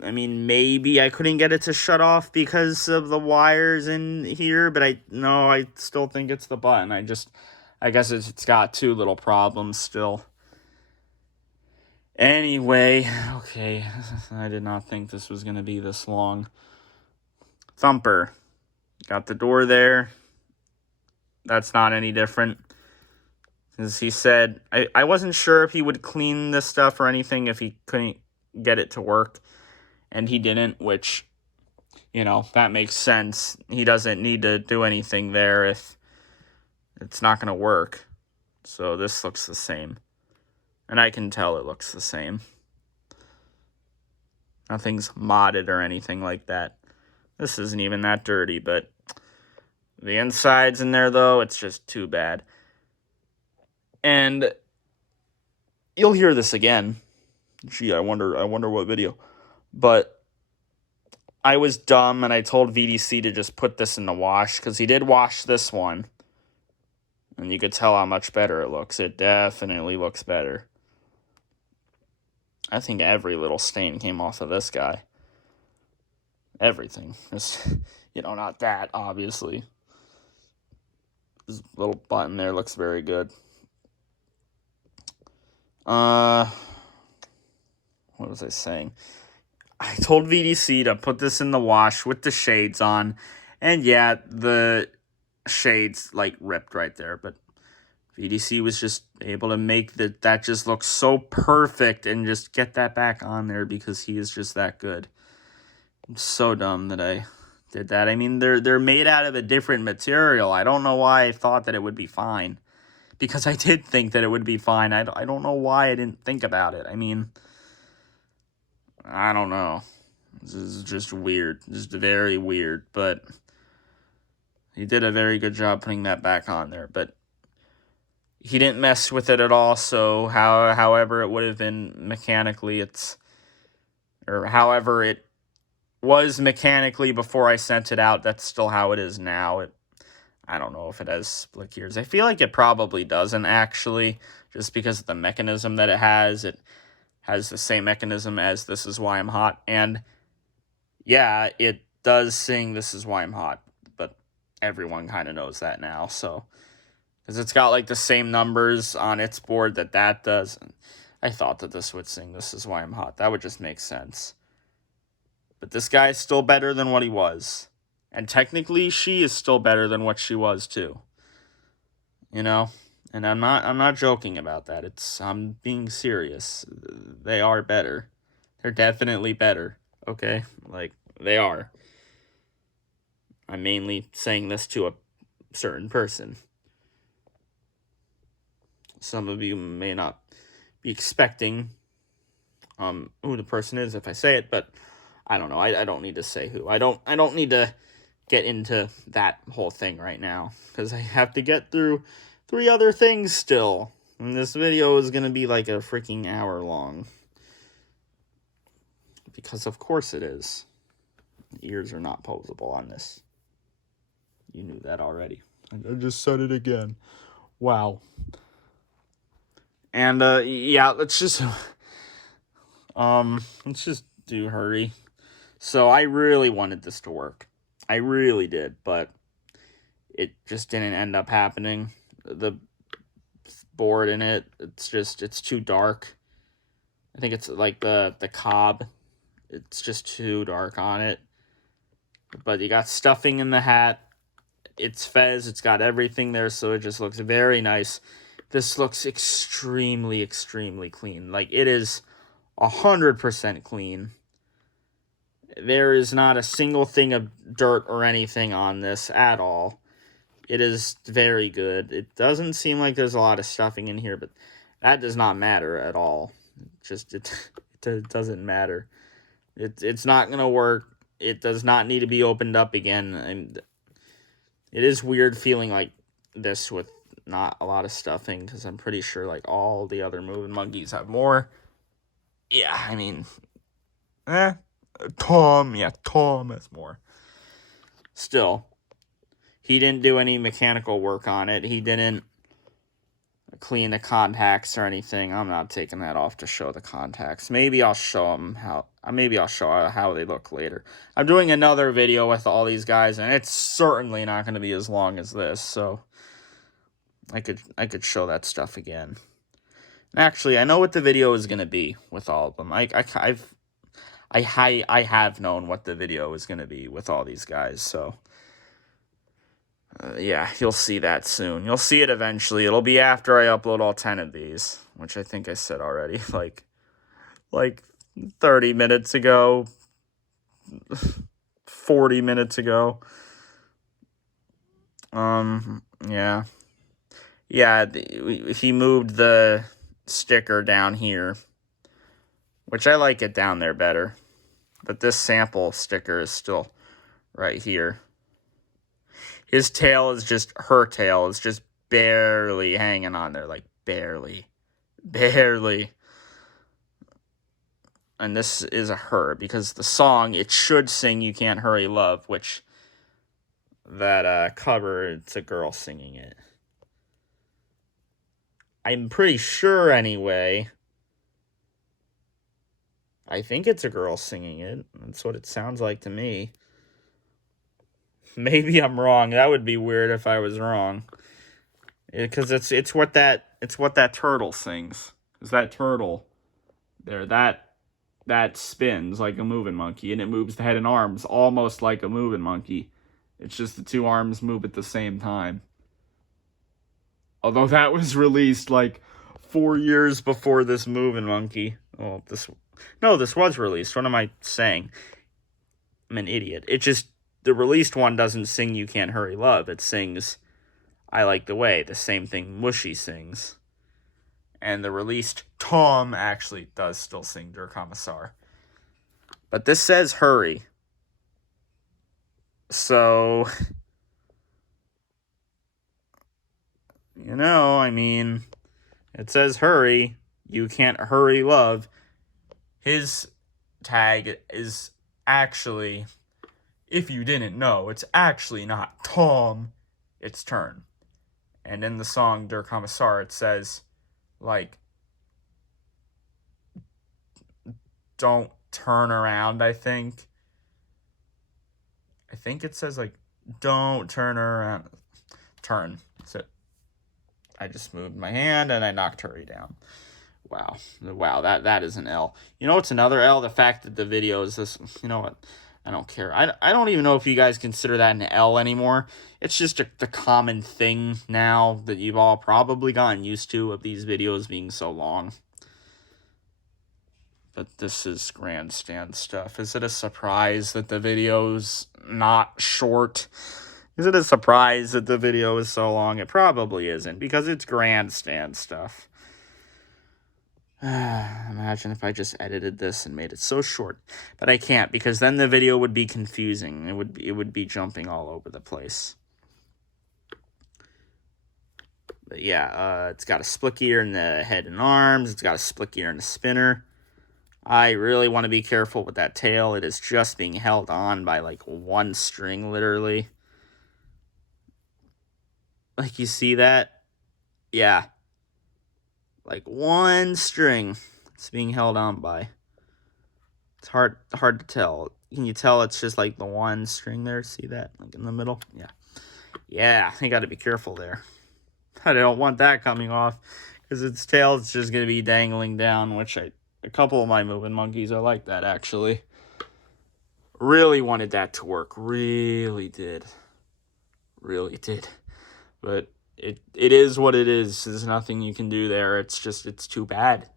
I mean, maybe I couldn't get it to shut off because of the wires in here, but I still think it's the button. I guess it's got two little problems still. Anyway, okay, I did not think this was going to be this long. Thumper. Got the door there. That's not any different. As he said, I wasn't sure if he would clean this stuff or anything if he couldn't get it to work. And he didn't, which, you know, that makes sense. He doesn't need to do anything there if it's not going to work. So this looks the same. And I can tell it looks the same. Nothing's modded or anything like that. This isn't even that dirty, but the inside's in there, though. It's just too bad. And you'll hear this again. Gee, I wonder what video. But I was dumb, and I told VDC to just put this in the wash, because he did wash this one. And you could tell how much better it looks. It definitely looks better. I think every little stain came off of this guy. Everything. Just, you know, not that, obviously. This little button there looks very good. What was I saying? I told VDC to put this in the wash with the shades on. And yeah, the shades, like, ripped right there. But VDC was just able to make that just look so perfect and just get that back on there because he is just that good. I'm so dumb that I did that. I mean, they're made out of a different material. I don't know why I thought that it would be fine. Because I did think that it would be fine. I don't know why I didn't think about it. I mean, I don't know. This is just weird. Just very weird. But he did a very good job putting that back on there. But he didn't mess with it at all. So however it would have been mechanically, however it was mechanically before I sent it out, that's still how it is now. I don't know if it has split gears. I feel like it probably doesn't, actually, just because of the mechanism that it has. It has the same mechanism as This Is Why I'm Hot. And, yeah, it does sing This Is Why I'm Hot, but everyone kind of knows that now, so. Because it's got, like, the same numbers on its board that does. I thought that this would sing This Is Why I'm Hot. That would just make sense. But this guy is still better than what he was. And technically, she is still better than what she was, too. You know? And I'm not joking about that. I'm being serious. They are better. They're definitely better. Okay? Like, they are. I'm mainly saying this to a certain person. Some of you may not be expecting who the person is if I say it, but I don't know. I don't need to say who. I don't need to get into that whole thing right now, because I have to get through 3 other things still. And this video is going to be like a freaking hour long. Because of course it is. Ears are not posable on this. You knew that already. I just said it again. Wow. And yeah, let's just do hurry. So I really wanted this to work. I really did, but it just didn't end up happening. The board in it, it's too dark. I think it's like the cob. It's just too dark on it. But you got stuffing in the hat. It's fez. It's got everything there, so it just looks very nice. This looks extremely, extremely clean. Like, it is 100% clean. There is not a single thing of dirt or anything on this at all. It is very good. It doesn't seem like there's a lot of stuffing in here, but that does not matter at all. It doesn't matter. It's not going to work. It does not need to be opened up again. And it is weird feeling like this with not a lot of stuffing, because I'm pretty sure like all the other moving monkeys have more. Yeah, I mean, Tom has more. Still, he didn't do any mechanical work on it. He didn't clean the contacts or anything. I'm not taking that off to show the contacts. Maybe I'll show how they look later. I'm doing another video with all these guys, and it's certainly not going to be as long as this, so I could show that stuff again. And actually, I know what the video is going to be with all of them. I have known what the video is going to be with all these guys, so yeah, you'll see that soon. You'll see it eventually. It'll be after I upload all 10 of these, which I think I said already, like 30 minutes ago, 40 minutes ago. Yeah. Yeah, he moved the sticker down here, which I like it down there better. But this sample sticker is still right here. His tail is just, her tail is just barely hanging on there, like barely. And this is a her, because the song, it should sing You Can't Hurry Love, which that cover, it's a girl singing it. I'm pretty sure anyway. I think it's a girl singing it. That's what it sounds like to me. Maybe I'm wrong. That would be weird if I was wrong. Because it's what that turtle sings. Is that turtle there, that spins like a moving monkey, and it moves the head and arms almost like a moving monkey. It's just the 2 arms move at the same time. Although that was released like 4 years before this moving monkey. Well, this was released. What am I saying? I'm an idiot. The released one doesn't sing You Can't Hurry Love. It sings I Like the Way, the same thing Mushy sings. And the released Tom actually does still sing Der Kommissar. But this says hurry. So, you know, I mean, it says hurry. You can't hurry love. His tag is actually, if you didn't know, it's actually not Tom, it's Turn. And in the song Der Kommissar, it says, like, don't turn around, I think. I think it says, like, don't turn around. Turn. That's it. I just moved my hand and I knocked hurry down. Wow, that is an L. You know what's another L? The fact that the video is this, you know what? I don't care. I don't even know if you guys consider that an L anymore. It's just the common thing now that you've all probably gotten used to of these videos being so long. But this is grandstand stuff. Is it a surprise that the video's not short? Is it a surprise that the video is so long? It probably isn't, because it's grandstand stuff. Imagine if I just edited this and made it so short. But I can't, because then the video would be confusing. It would be jumping all over the place. But yeah, it's got a split gear in the head and arms. It's got a split gear in the spinner. I really want to be careful with that tail. It is just being held on by like one string, literally. Like, you see that? Yeah. Like one string it's being held on by. It's hard to tell. Can you tell it's just like the one string there? See that? Like in the middle? Yeah. Yeah, you got to be careful there. I don't want that coming off, because its tail is just going to be dangling down, which a couple of my moving monkeys are like that, actually. Really wanted that to work. Really did. Really did. But it is what it is. There's nothing you can do there. It's too bad.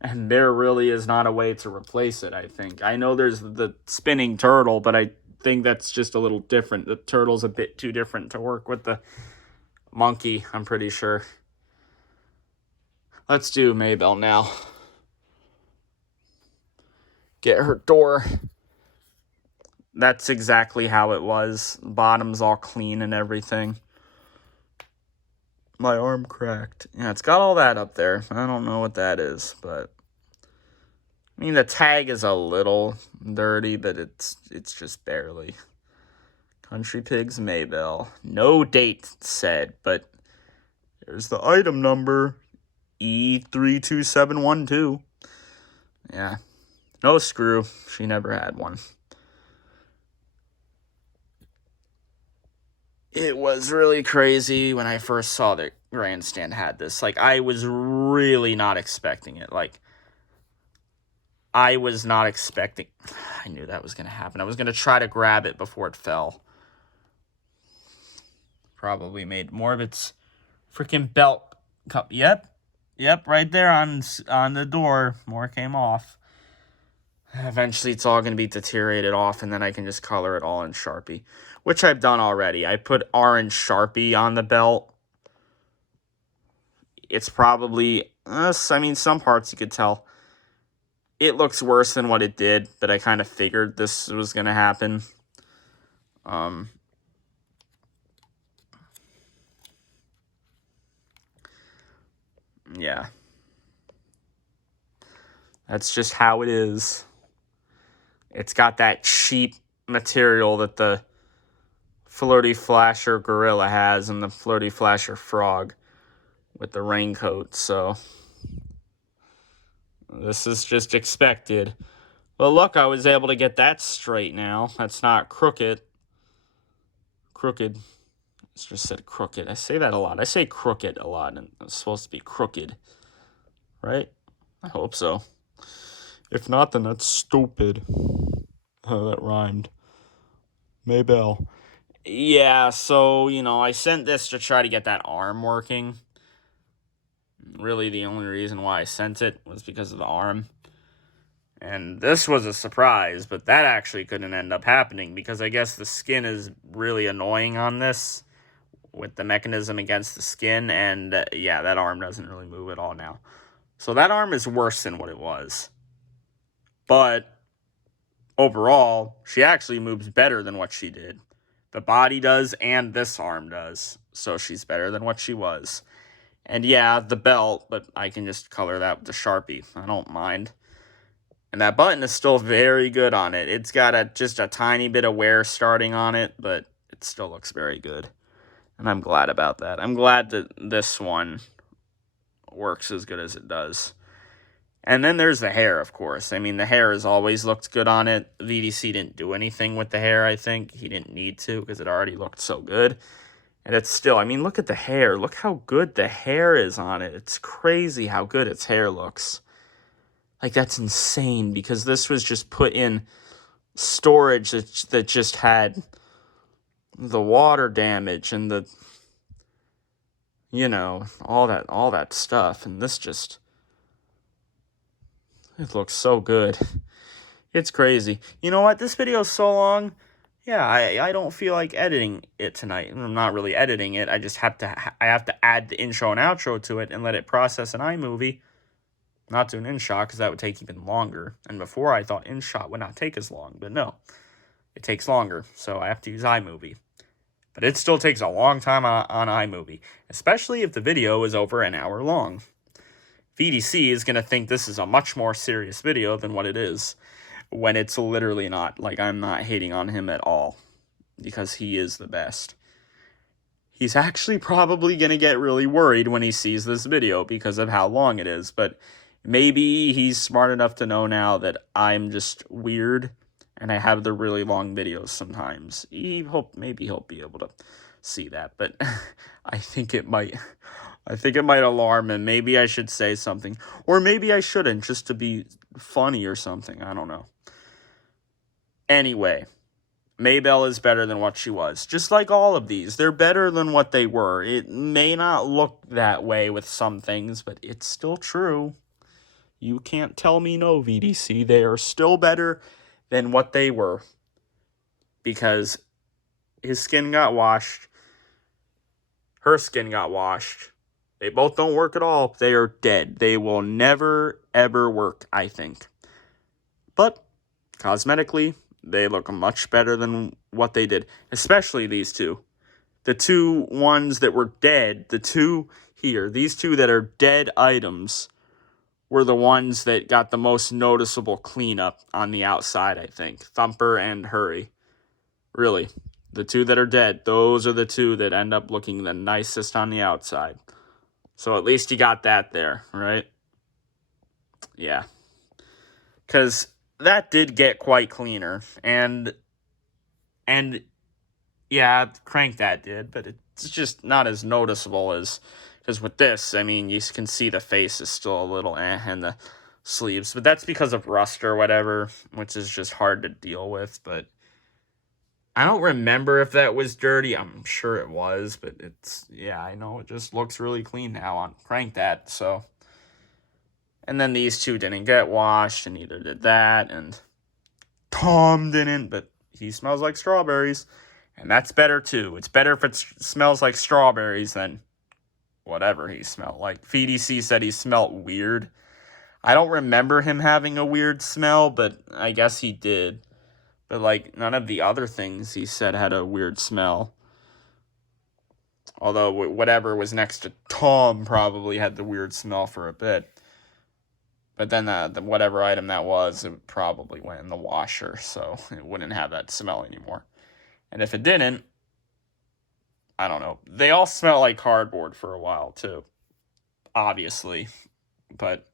And there really is not a way to replace it, I think. I know there's the spinning turtle, but I think that's just a little different. The turtle's a bit too different to work with the monkey, I'm pretty sure. Let's do Maybell now. Get her door. That's exactly how it was. Bottom's all clean and everything. My arm cracked. Yeah, it's got all that up there. I don't know what that is, but I mean, the tag is a little dirty, but it's just barely. Country Pigs Maybell. No date said, but there's the item number, E32712. Yeah. No screw. She never had one. It was really crazy when I first saw that grandstand had this. Like, I was really not expecting it. Like, I was not expecting... I knew that was going to happen. I was going to try to grab it before it fell. Probably made more of its freaking belt cup. Yep, right there on the door. More came off. Eventually, it's all going to be deteriorated off, and then I can just color it all in Sharpie, which I've done already. I put orange Sharpie on the belt. It's probably, I mean, some parts you could tell. It looks worse than what it did, but I kind of figured this was going to happen. Yeah. That's just how it is. It's got that cheap material that the Flirty Flasher Gorilla has and the Flirty Flasher Frog with the raincoat, so this is just expected. Well, look, I was able to get that straight now. That's not crooked. Crooked. It's just said crooked. I say that a lot. I say crooked a lot, and it's supposed to be crooked, right? I hope so. If not, then that's stupid. Oh, that rhymed. Maybell. Yeah, so, I sent this to try to get that arm working. Really, the only reason why I sent it was because of the arm. And this was a surprise, but that actually couldn't end up happening, because I guess the skin is really annoying on this with the mechanism against the skin, and yeah, that arm doesn't really move at all now. So that arm is worse than what it was. But overall, she actually moves better than what she did. The body does, and this arm does. So she's better than what she was. And yeah, the belt, but I can just color that with the Sharpie. I don't mind. And that button is still very good on it. It's got just a tiny bit of wear starting on it, but it still looks very good. And I'm glad about that. I'm glad that this one works as good as it does. And then there's the hair, of course. I mean, the hair has always looked good on it. VDC didn't do anything with the hair, I think. He didn't need to, because it already looked so good. And it's still, I mean, look at the hair. Look how good the hair is on it. It's crazy how good its hair looks. Like, that's insane, because this was just put in storage that just had the water damage and the, all that stuff. And this just, it looks so good. It's crazy. You know what? This video is so long. Yeah, I don't feel like editing it tonight. I'm not really editing it. I just have to add the intro and outro to it and let it process in iMovie. Not doing InShot, because that would take even longer. And before, I thought InShot would not take as long, but no. It takes longer, so I have to use iMovie. But it still takes a long time on iMovie, especially if the video is over an hour long. VDC is going to think this is a much more serious video than what it is, when it's literally not. Like, I'm not hating on him at all, because he is the best. He's actually probably going to get really worried when he sees this video because of how long it is, but maybe he's smart enough to know now that I'm just weird and I have the really long videos sometimes. Maybe he'll be able to see that, but I think it might alarm him. Maybe I should say something, or maybe I shouldn't, just to be funny or something. I don't know. Anyway, Maybell is better than what she was. Just like all of these, they're better than what they were. It may not look that way with some things, but it's still true. You can't tell me no, VDC. They are still better than what they were. Because his skin got washed. Her skin got washed. They both don't work at all. They are dead. They will never, ever work, I think. But, cosmetically, they look much better than what they did. Especially these two. The two ones that were dead. The two here. These two that are dead items were the ones that got the most noticeable cleanup on the outside, I think. Thumper and Hurry. Really. The two that are dead, those are the two that end up looking the nicest on the outside. So at least you got that there, right? Yeah. Because that did get quite cleaner. And yeah, Crank that did, but it's just not as noticeable as... Because with this, I mean, you can see the face is still a little and the sleeves. But that's because of rust or whatever, which is just hard to deal with. But I don't remember if that was dirty. I'm sure it was, but yeah, I know it just looks really clean now on Crank That, so. And then these two didn't get washed, and neither did that, and Tom didn't, but he smells like strawberries, and that's better too. It's better if it smells like strawberries than whatever he smelled like. VDC said he smelled weird. I don't remember him having a weird smell, but I guess he did. But, like, none of the other things he said had a weird smell. Although, whatever was next to Tom probably had the weird smell for a bit. But then the whatever item that was, it probably went in the washer, so it wouldn't have that smell anymore. And if it didn't, I don't know. They all smell like cardboard for a while, too. Obviously. But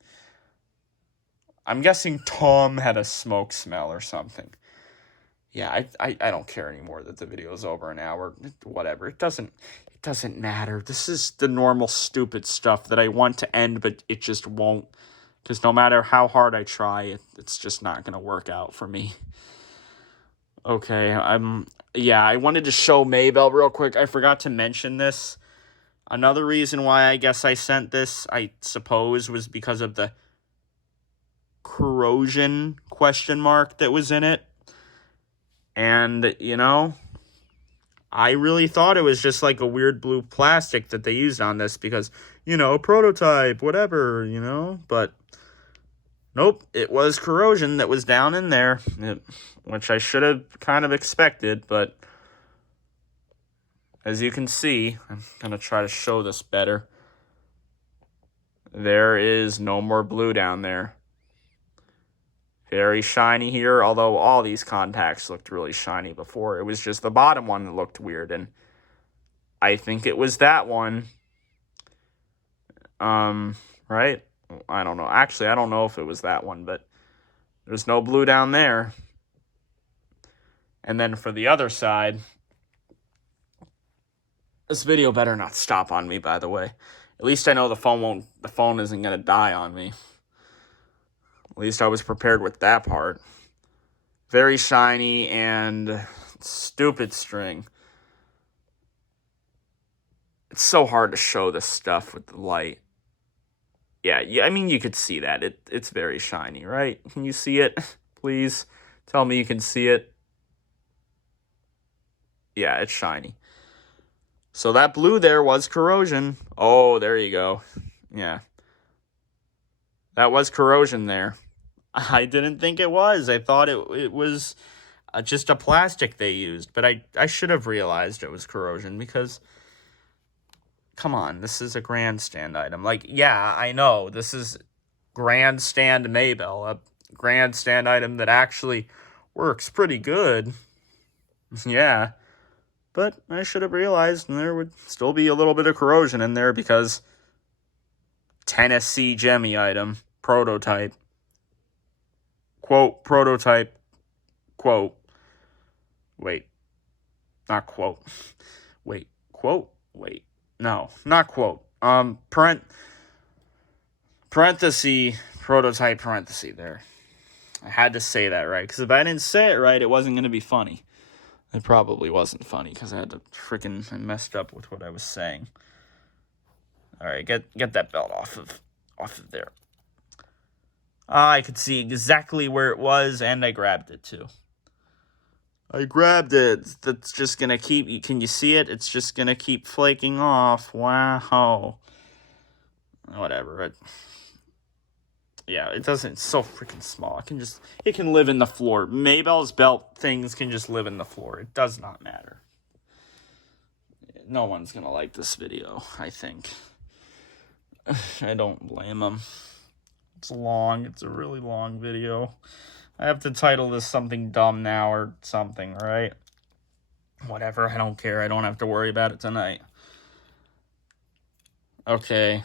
I'm guessing Tom had a smoke smell or something. Yeah, I don't care anymore that the video is over an hour. Whatever. It doesn't matter. This is the normal stupid stuff that I want to end, but it just won't. Because no matter how hard I try, it's just not going to work out for me. Okay, I wanted to show Maybell real quick. I forgot to mention this. Another reason why I guess I sent this, I suppose, was because of the corrosion question mark that was in it. And, I really thought it was just like a weird blue plastic that they used on this because, prototype, whatever, but nope, it was corrosion that was down in there, which I should have kind of expected, but as you can see, I'm going to try to show this better. There is no more blue down there. Very shiny here, although all these contacts looked really shiny before. It was just the bottom one that looked weird, and I think it was that one. Right? I don't know. Actually, I don't know if it was that one, but there's no blue down there. And then for the other side, This video better not stop on me, by the way. At least I know the phone isn't gonna die on me. At least I was prepared with that part. Very shiny and stupid string. It's so hard to show this stuff with the light. Yeah, I mean, you could see that. It's very shiny, right? Can you see it? Please tell me you can see it. Yeah, it's shiny. So that blue there was corrosion. Oh, there you go. Yeah. That was corrosion there. I didn't think it was. I thought it was just a plastic they used. But I should have realized it was corrosion because, come on, this is a grandstand item. Like, yeah, I know. This is grandstand Maybell, a grandstand item that actually works pretty good. Yeah. But I should have realized there would still be a little bit of corrosion in there because Tennessee Gemmy item, prototype. Quote, prototype, quote. Wait, not quote. Wait, quote? Wait, no, not quote. Parenthesis, prototype parenthesis there. I had to say that right, because if I didn't say it right, it wasn't going to be funny. It probably wasn't funny because I messed up with what I was saying. All right, get that belt off of there. I could see exactly where it was, and I grabbed it too. I grabbed it. That's just gonna keep. Can you see it? It's just gonna keep flaking off. Wow. Whatever. Yeah, it doesn't. It's so freaking small. It can live in the floor. Maybell's belt things can just live in the floor. It does not matter. No one's gonna like this video, I think. I don't blame them. It's long. It's a really long video. I have to title this something dumb now or something, right? Whatever, I don't care. I don't have to worry about it tonight. Okay.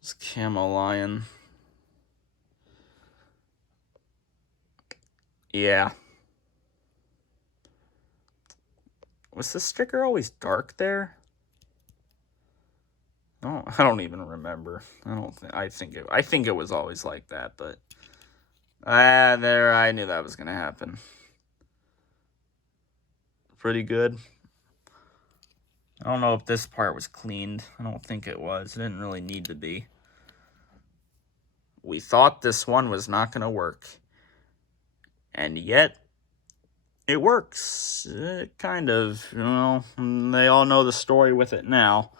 It's Camel Lion. Yeah. Was the sticker always dark there? No, I don't even remember. I think it was always like that, but there, I knew that was gonna happen. Pretty good. I don't know if this part was cleaned. I don't think it was. It didn't really need to be. We thought this one was not gonna work. And yet, it works. Kind of, you know. They all know the story with it now.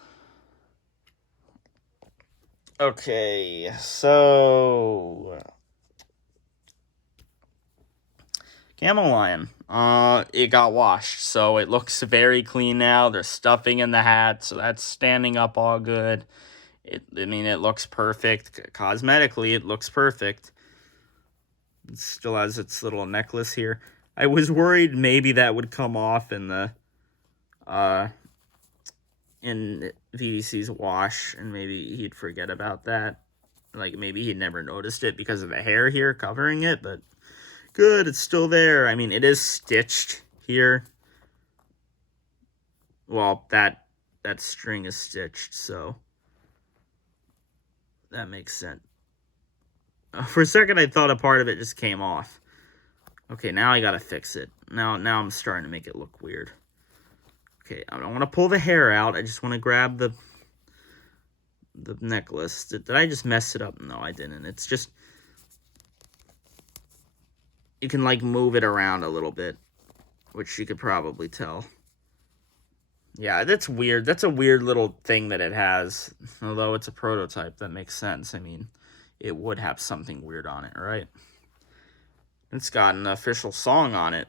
Okay, so Camel Lion. It got washed, so it looks very clean now. There's stuffing in the hat, so that's standing up all good. It looks perfect. Cosmetically, it looks perfect. It still has its little necklace here. I was worried maybe that would come off in the in VDC's wash, and maybe he'd forget about that. Like, maybe he'd never noticed it because of the hair here covering it, but good, it's still there. I mean, it is stitched here. Well, that string is stitched, so that makes sense. For a second, I thought a part of it just came off. Okay, now I gotta fix it. Now I'm starting to make it look weird. Okay, I don't want to pull the hair out. I just want to grab the necklace. Did I just mess it up? No, I didn't. It's just, you can like move it around a little bit, which you could probably tell. Yeah, that's weird. That's a weird little thing that it has. Although it's a prototype, that makes sense. I mean, it would have something weird on it, right? It's got an official song on it.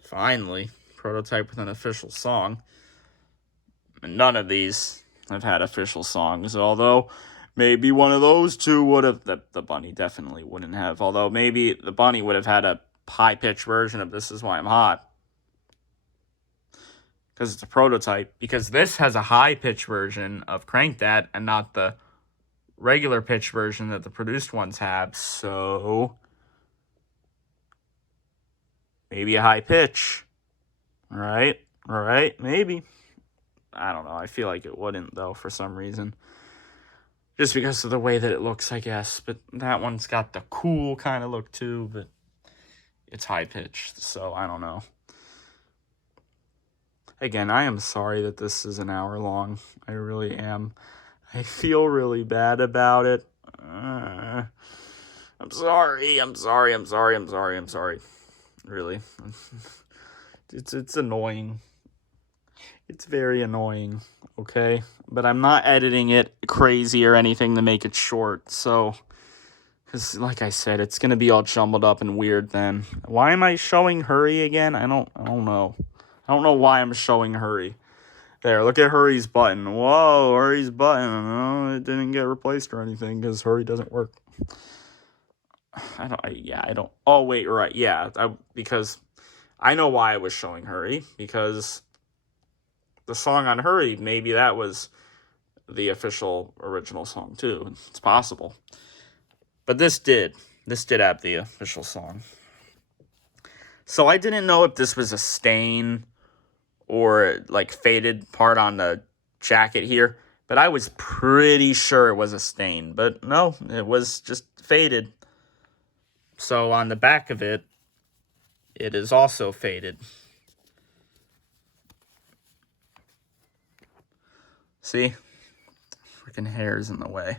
Finally, prototype with an official song. And none of these have had official songs, although maybe one of those two would have. The bunny definitely wouldn't have, although maybe the bunny would have had a high-pitched version of This Is Why I'm Hot. Because it's a prototype. Because this has a high-pitched version of Crank That and not the regular pitch version that the produced ones have, so Maybe a high pitch. All right, maybe. I don't know. I feel like it wouldn't, though, for some reason. Just because of the way that it looks, I guess. But that one's got the cool kind of look, too. But it's high-pitched, so I don't know. Again, I am sorry that this is an hour long. I really am. I feel really bad about it. I'm sorry. Really. It's annoying. It's very annoying, okay? But I'm not editing it crazy or anything to make it short, so... Because, like I said, it's going to be all jumbled up and weird then. Why am I showing Hurry again? I don't know. I don't know why I'm showing Hurry. There, look at Hurry's button. Whoa, Hurry's button. Oh, it didn't get replaced or anything because Hurry doesn't work. I don't... Oh, wait, right, yeah. Because I know why I was showing Hurry. Because... the song on Hurry, maybe that was the official original song too. It's possible. But this did have the official song. So I didn't know if this was a stain or like faded part on the jacket here, but I was pretty sure it was a stain. But no, it was just faded. So on the back of it, it is also faded. See? Freaking hair's in the way.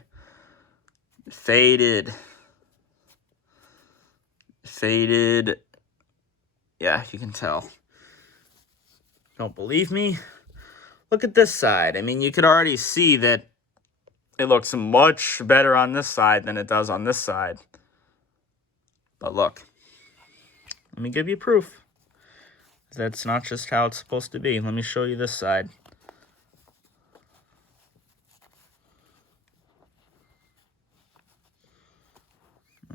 Faded. Yeah, you can tell. Don't believe me? Look at this side. I mean, you could already see that it looks much better on this side than it does on this side. But look. Let me give you proof. That's not just how it's supposed to be. Let me show you this side.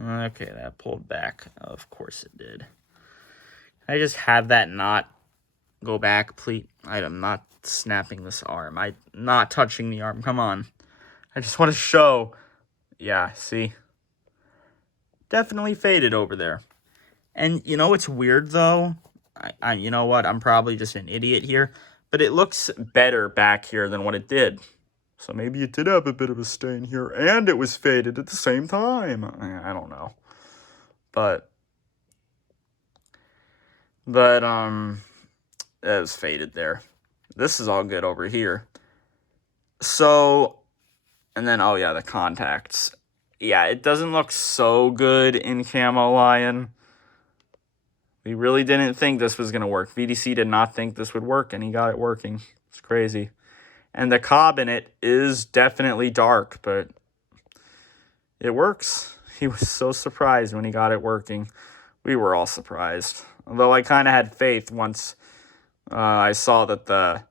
Okay, that pulled back. Of course it did. I just have that knot go back, please. I am not snapping this arm. I'm not touching the arm. Come on. I just want to show. Yeah, see? Definitely faded over there. And you know what's weird, though? You know what? I'm probably just an idiot here. But it looks better back here than what it did. So maybe it did have a bit of a stain here, and it was faded at the same time. I don't know. But it was faded there. This is all good over here. So, and then, oh yeah, the contacts. Yeah, it doesn't look so good in Camo Lion. We really didn't think this was going to work. VDC did not think this would work, and he got it working. It's crazy. And the cob in it is definitely dark, but it works. He was so surprised when he got it working. We were all surprised. Although I kind of had faith once I saw that the,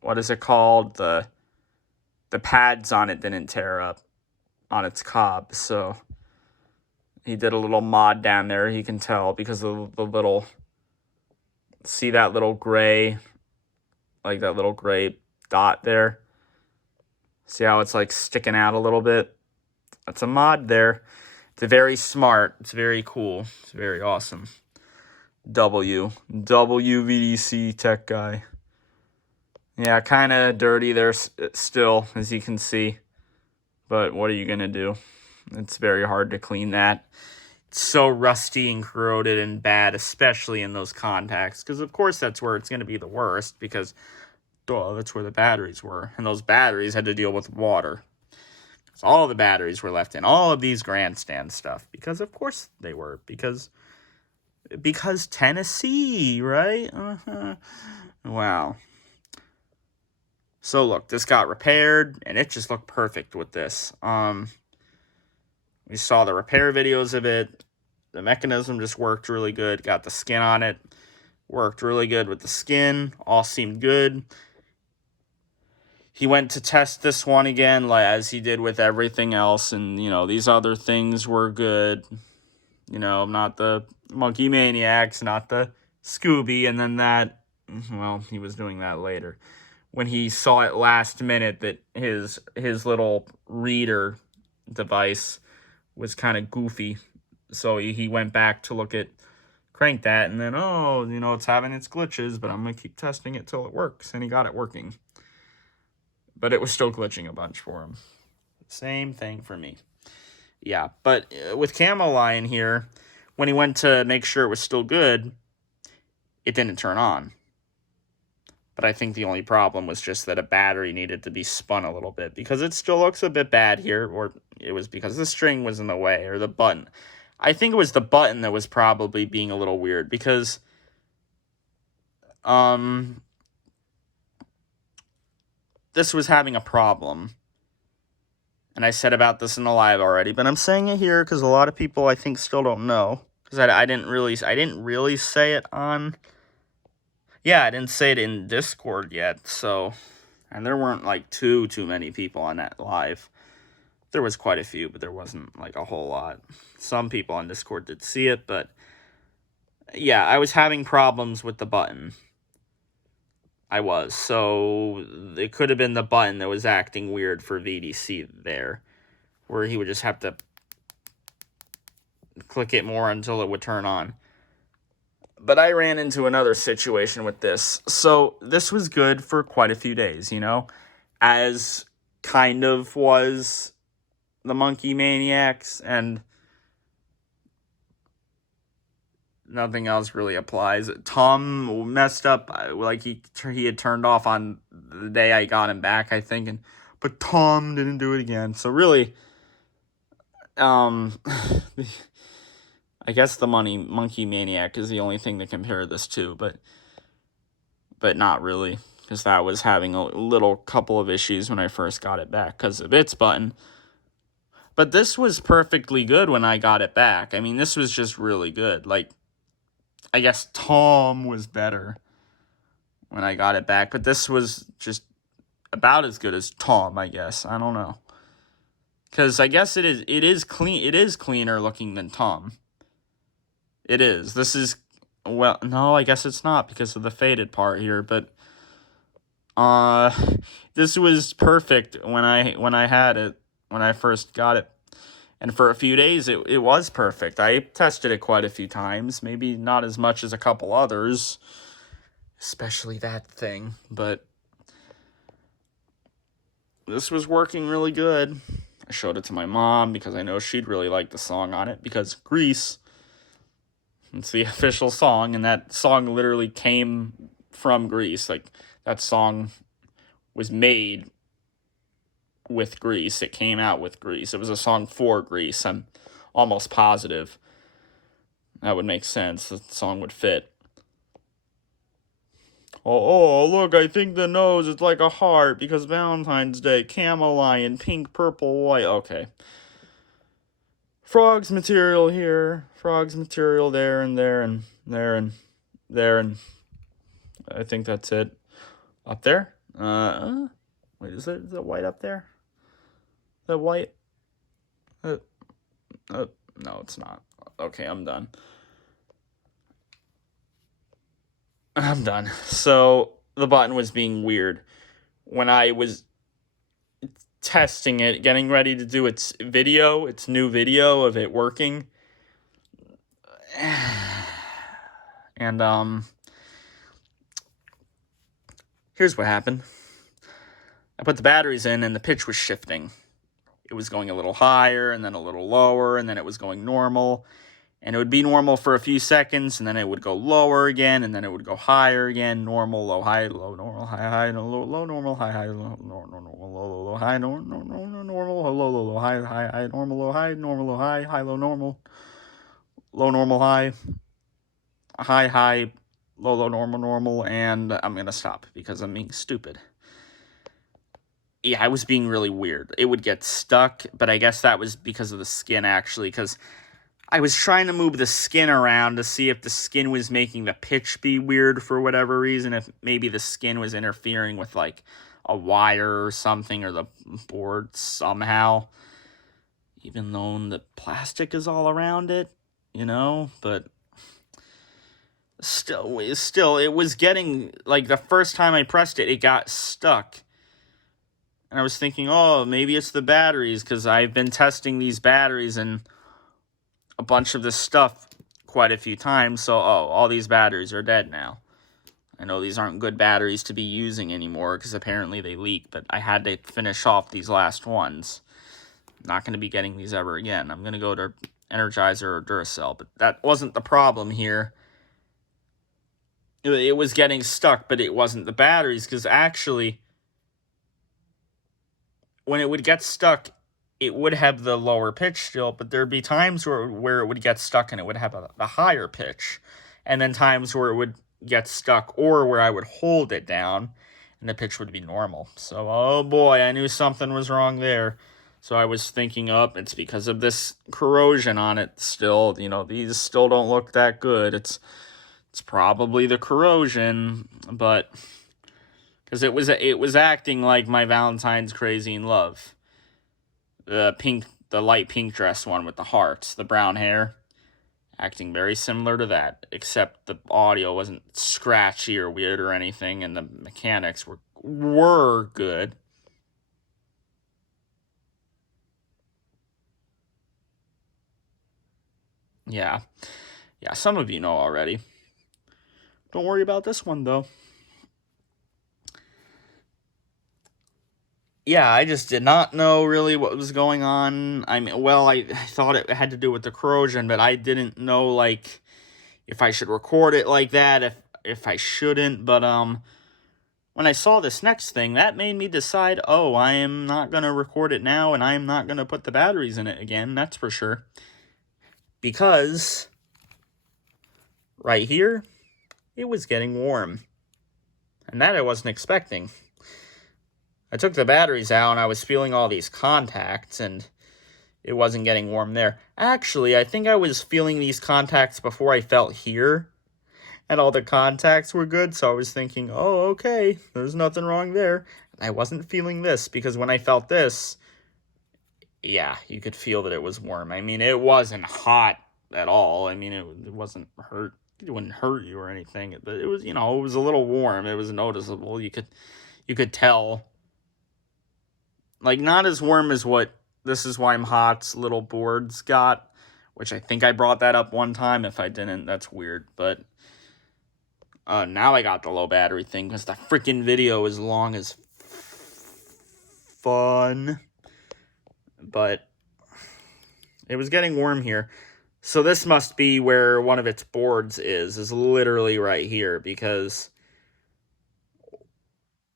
what is it called? The pads on it didn't tear up on its cob. So he did a little mod down there. You can tell because of the little, see that little gray, like that little gray dot there? See how it's like sticking out a little bit? That's a mod there. It's very smart. It's very cool. It's very awesome. WVDC tech guy. Yeah, kind of dirty there still, as you can see. But what are you going to do? It's very hard to clean that. It's so rusty and corroded and bad, especially in those contacts. Because, of course, that's where it's going to be the worst. Because, that's where the batteries were. And those batteries had to deal with water. So all the batteries were left in. All of these grandstand stuff. Because, of course, they were. Because Tennessee, right? Wow. So, look, this got repaired, and it just looked perfect with this. We saw the repair videos of it. The mechanism just worked really good. Got the skin on it. Worked really good with the skin. All seemed good. He went to test this one again, as he did with everything else, and, these other things were good. Not the Monkey Maniacs, not the Scooby, and then that, well, he was doing that later. When he saw it last minute that his little reader device was kind of goofy. So he went back to crank that, and then, oh, it's having its glitches, but I'm going to keep testing it till it works. And he got it working. But it was still glitching a bunch for him. Same thing for me. Yeah, but with Camel lying here, when he went to make sure it was still good, it didn't turn on. But I think the only problem was just that a battery needed to be spun a little bit, because it still looks a bit bad here, or it was because the string was in the way, or the button. I think it was the button that was probably being a little weird, because this was having a problem. And I said about this in the live already, but I'm saying it here because a lot of people, I think, still don't know. Because I didn't really say it on... Yeah, I didn't say it in Discord yet, so... And there weren't, like, too many people on that live. There was quite a few, but there wasn't, like, a whole lot. Some people on Discord did see it, but... Yeah, I was having problems with the button. I was, so it could have been the button that was acting weird for VDC there, where he would just have to click it more until it would turn on. But I ran into another situation with this. So this was good for quite a few days, as kind of was the Monkey Maniacs, and nothing else really applies. Tom messed up, like he had turned off on the day I got him back, I think, but Tom didn't do it again. So really, I guess the Monkey Maniac is the only thing to compare this to, but not really, because that was having a little couple of issues when I first got it back because of its button. But this was perfectly good when I got it back. I mean, this was just really good. Like, I guess Tom was better when I got it back, but this was just about as good as Tom, I guess. I don't know. Because I guess it is cleaner looking than Tom. It is. This is, well, no, I guess it's not because of the faded part here, but this was perfect when I had it, when I first got it. And for a few days, it was perfect. I tested it quite a few times. Maybe not as much as a couple others. Especially that thing. But this was working really good. I showed it to my mom because I know she'd really like the song on it. Because Grease, it's the official song. And that song literally came from Grease. Like, that song was made with Grease. It came out with Grease. It was a song for Grease. I'm almost positive that would make sense. The song would fit. Oh, look, I think the nose is like a heart because Valentine's Day, Camel lion, pink, purple, white. Okay. Frogs material here, frogs material there and there and there and there, and I think that's it. Up there? Wait, is it white up there? That white? No, it's not. Okay, I'm done. So, the button was being weird. When I was testing it, getting ready to do its new video of it working. And, here's what happened. I put the batteries in, and the pitch was shifting. It was going a little higher, and then a little lower, and then it was going normal. And it would be normal for a few seconds, and then it would go lower again, and then it would go higher again. Normal, low, high, low, normal, high, high, low, normal, high, high, low, normal, low, high, normal, low, high, high, normal, low, high, normal, low, high, low, normal, high, high, low, normal, and I'm going to stop because I'm being stupid. Yeah, I was being really weird. It would get stuck, but I guess that was because of the skin, actually, because I was trying to move the skin around to see if the skin was making the pitch be weird for whatever reason, if maybe the skin was interfering with, like, a wire or something, or the board somehow, even though the plastic is all around it, but still, it was getting, like, the first time I pressed it, it got stuck. And I was thinking, oh, maybe it's the batteries, because I've been testing these batteries, and a bunch of this stuff quite a few times, so, oh, all these batteries are dead now. I know these aren't good batteries to be using anymore, because apparently they leak, but I had to finish off these last ones. Not going to be getting these ever again. I'm going to go to Energizer or Duracell, but that wasn't the problem here. It was getting stuck, but it wasn't the batteries, because actually, when it would get stuck, it would have the lower pitch still, but there'd be times where it would get stuck and it would have a higher pitch, and then times where it would get stuck or where I would hold it down and the pitch would be normal. So, oh boy, I knew something was wrong there. So I was thinking, it's because of this corrosion on it still. You know, these still don't look that good. It's probably the corrosion, but because it was acting like my Valentine's Crazy in Love. The light pink dress one with the hearts, the brown hair, acting very similar to that, except the audio wasn't scratchy or weird or anything, and the mechanics were good. Yeah, some of you know already. Don't worry about this one, though. Yeah, I just did not know really what was going on. I mean, well, I thought it had to do with the corrosion, but I didn't know, like, if I should record it like that, if I shouldn't. But when I saw this next thing, that made me decide, oh, I am not going to record it now, and I am not going to put the batteries in it again, that's for sure. Because right here, it was getting warm. And that I wasn't expecting. I took the batteries out, and I was feeling all these contacts, and it wasn't getting warm there. Actually, I think I was feeling these contacts before I felt here, and all the contacts were good, so I was thinking, oh, okay, there's nothing wrong there. And I wasn't feeling this, because when I felt this, yeah, you could feel that it was warm. I mean, it wasn't hot at all. I mean, it wasn't hurt. It wouldn't hurt you or anything, but it was, it was a little warm. It was noticeable. You could tell. Like, not as warm as what This Is Why I'm Hot's little boards got, which I think I brought that up one time. If I didn't, that's weird. But now I got the low battery thing because the freaking video is long as fun. But it was getting warm here. So this must be where one of its boards is literally right here, because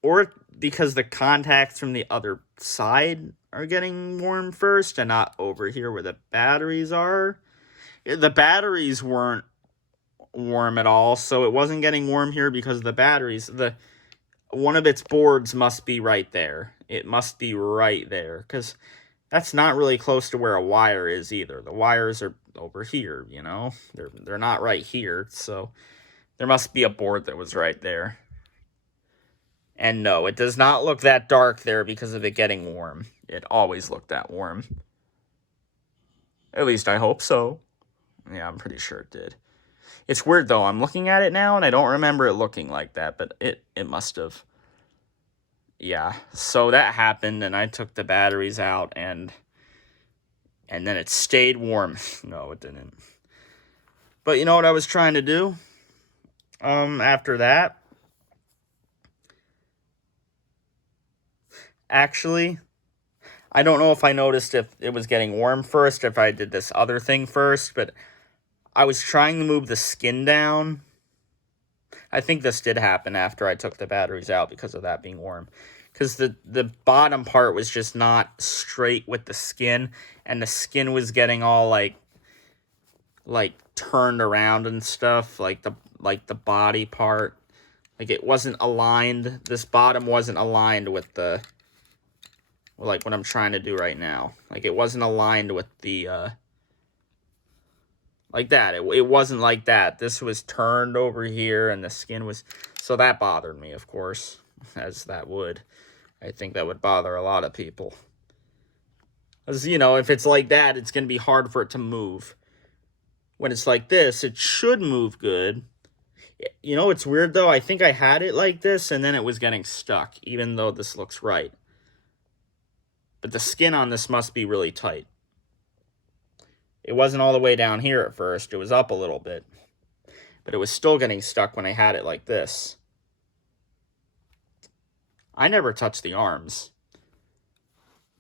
the contacts from the other side are getting warm first and not over here where the batteries are. The batteries weren't warm at all, so it wasn't getting warm here because the batteries, one of its boards must be right there. It must be right there, because that's not really close to where a wire is either. The wires are over here, They're not right here, so there must be a board that was right there. And no, it does not look that dark there because of it getting warm. It always looked that warm. At least I hope so. Yeah, I'm pretty sure it did. It's weird, though. I'm looking at it now, and I don't remember it looking like that, but it must have. Yeah, so that happened, and I took the batteries out, and then it stayed warm. No, it didn't. But you know what I was trying to do? After that? Actually, I don't know if I noticed if it was getting warm first, if I did this other thing first, but I was trying to move the skin down. I think this did happen after I took the batteries out because of that being warm. Because the bottom part was just not straight with the skin, and the skin was getting all like turned around and stuff, like the body part. Like, it wasn't aligned. This bottom wasn't aligned with the, like, what I'm trying to do right now. Like, it wasn't aligned with the, like that. It wasn't like that. This was turned over here, and the skin was, so that bothered me, of course, as that would. I think that would bother a lot of people. Because, if it's like that, it's going to be hard for it to move. When it's like this, it should move good. It's weird, though. I think I had it like this, and then it was getting stuck, even though this looks right. But the skin on this must be really tight. It wasn't all the way down here at first. It was up a little bit. But it was still getting stuck when I had it like this. I never touched the arms.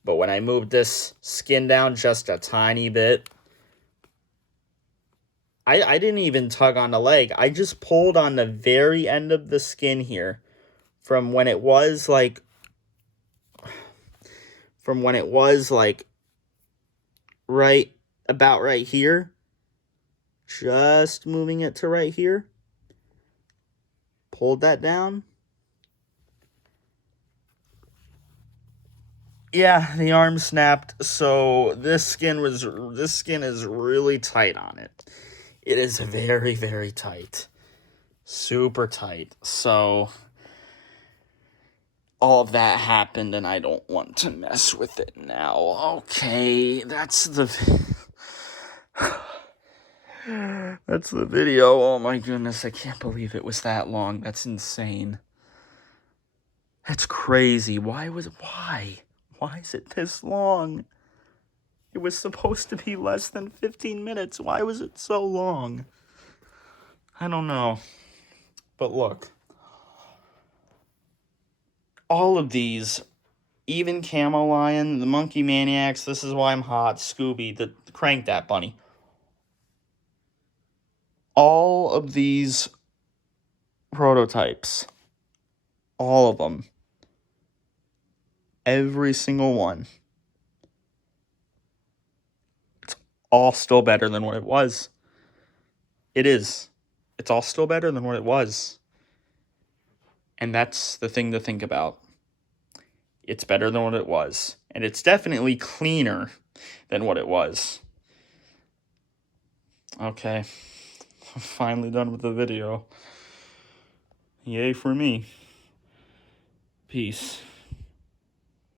But when I moved this skin down just a tiny bit, I didn't even tug on the leg. I just pulled on the very end of the skin here from when it was like right about right here. Just moving it to right here. Pulled that down. Yeah, the arm snapped, so this skin is really tight on it. It is very, very tight. Super tight. So all of that happened, and I don't want to mess with it now. Okay, that's the video. Oh my goodness, I can't believe it was that long. That's insane. That's crazy. Why is it this long? It was supposed to be less than 15 minutes. Why was it so long? I don't know. But look. All of these, even Camel Lion, the Monkey Maniacs, This Is Why I'm Hot, Scooby, Crank That Bunny. All of these prototypes, all of them, every single one, it's all still better than what it was. It is. It's all still better than what it was. And that's the thing to think about. It's better than what it was. And it's definitely cleaner than what it was. Okay. I'm finally done with the video. Yay for me. Peace.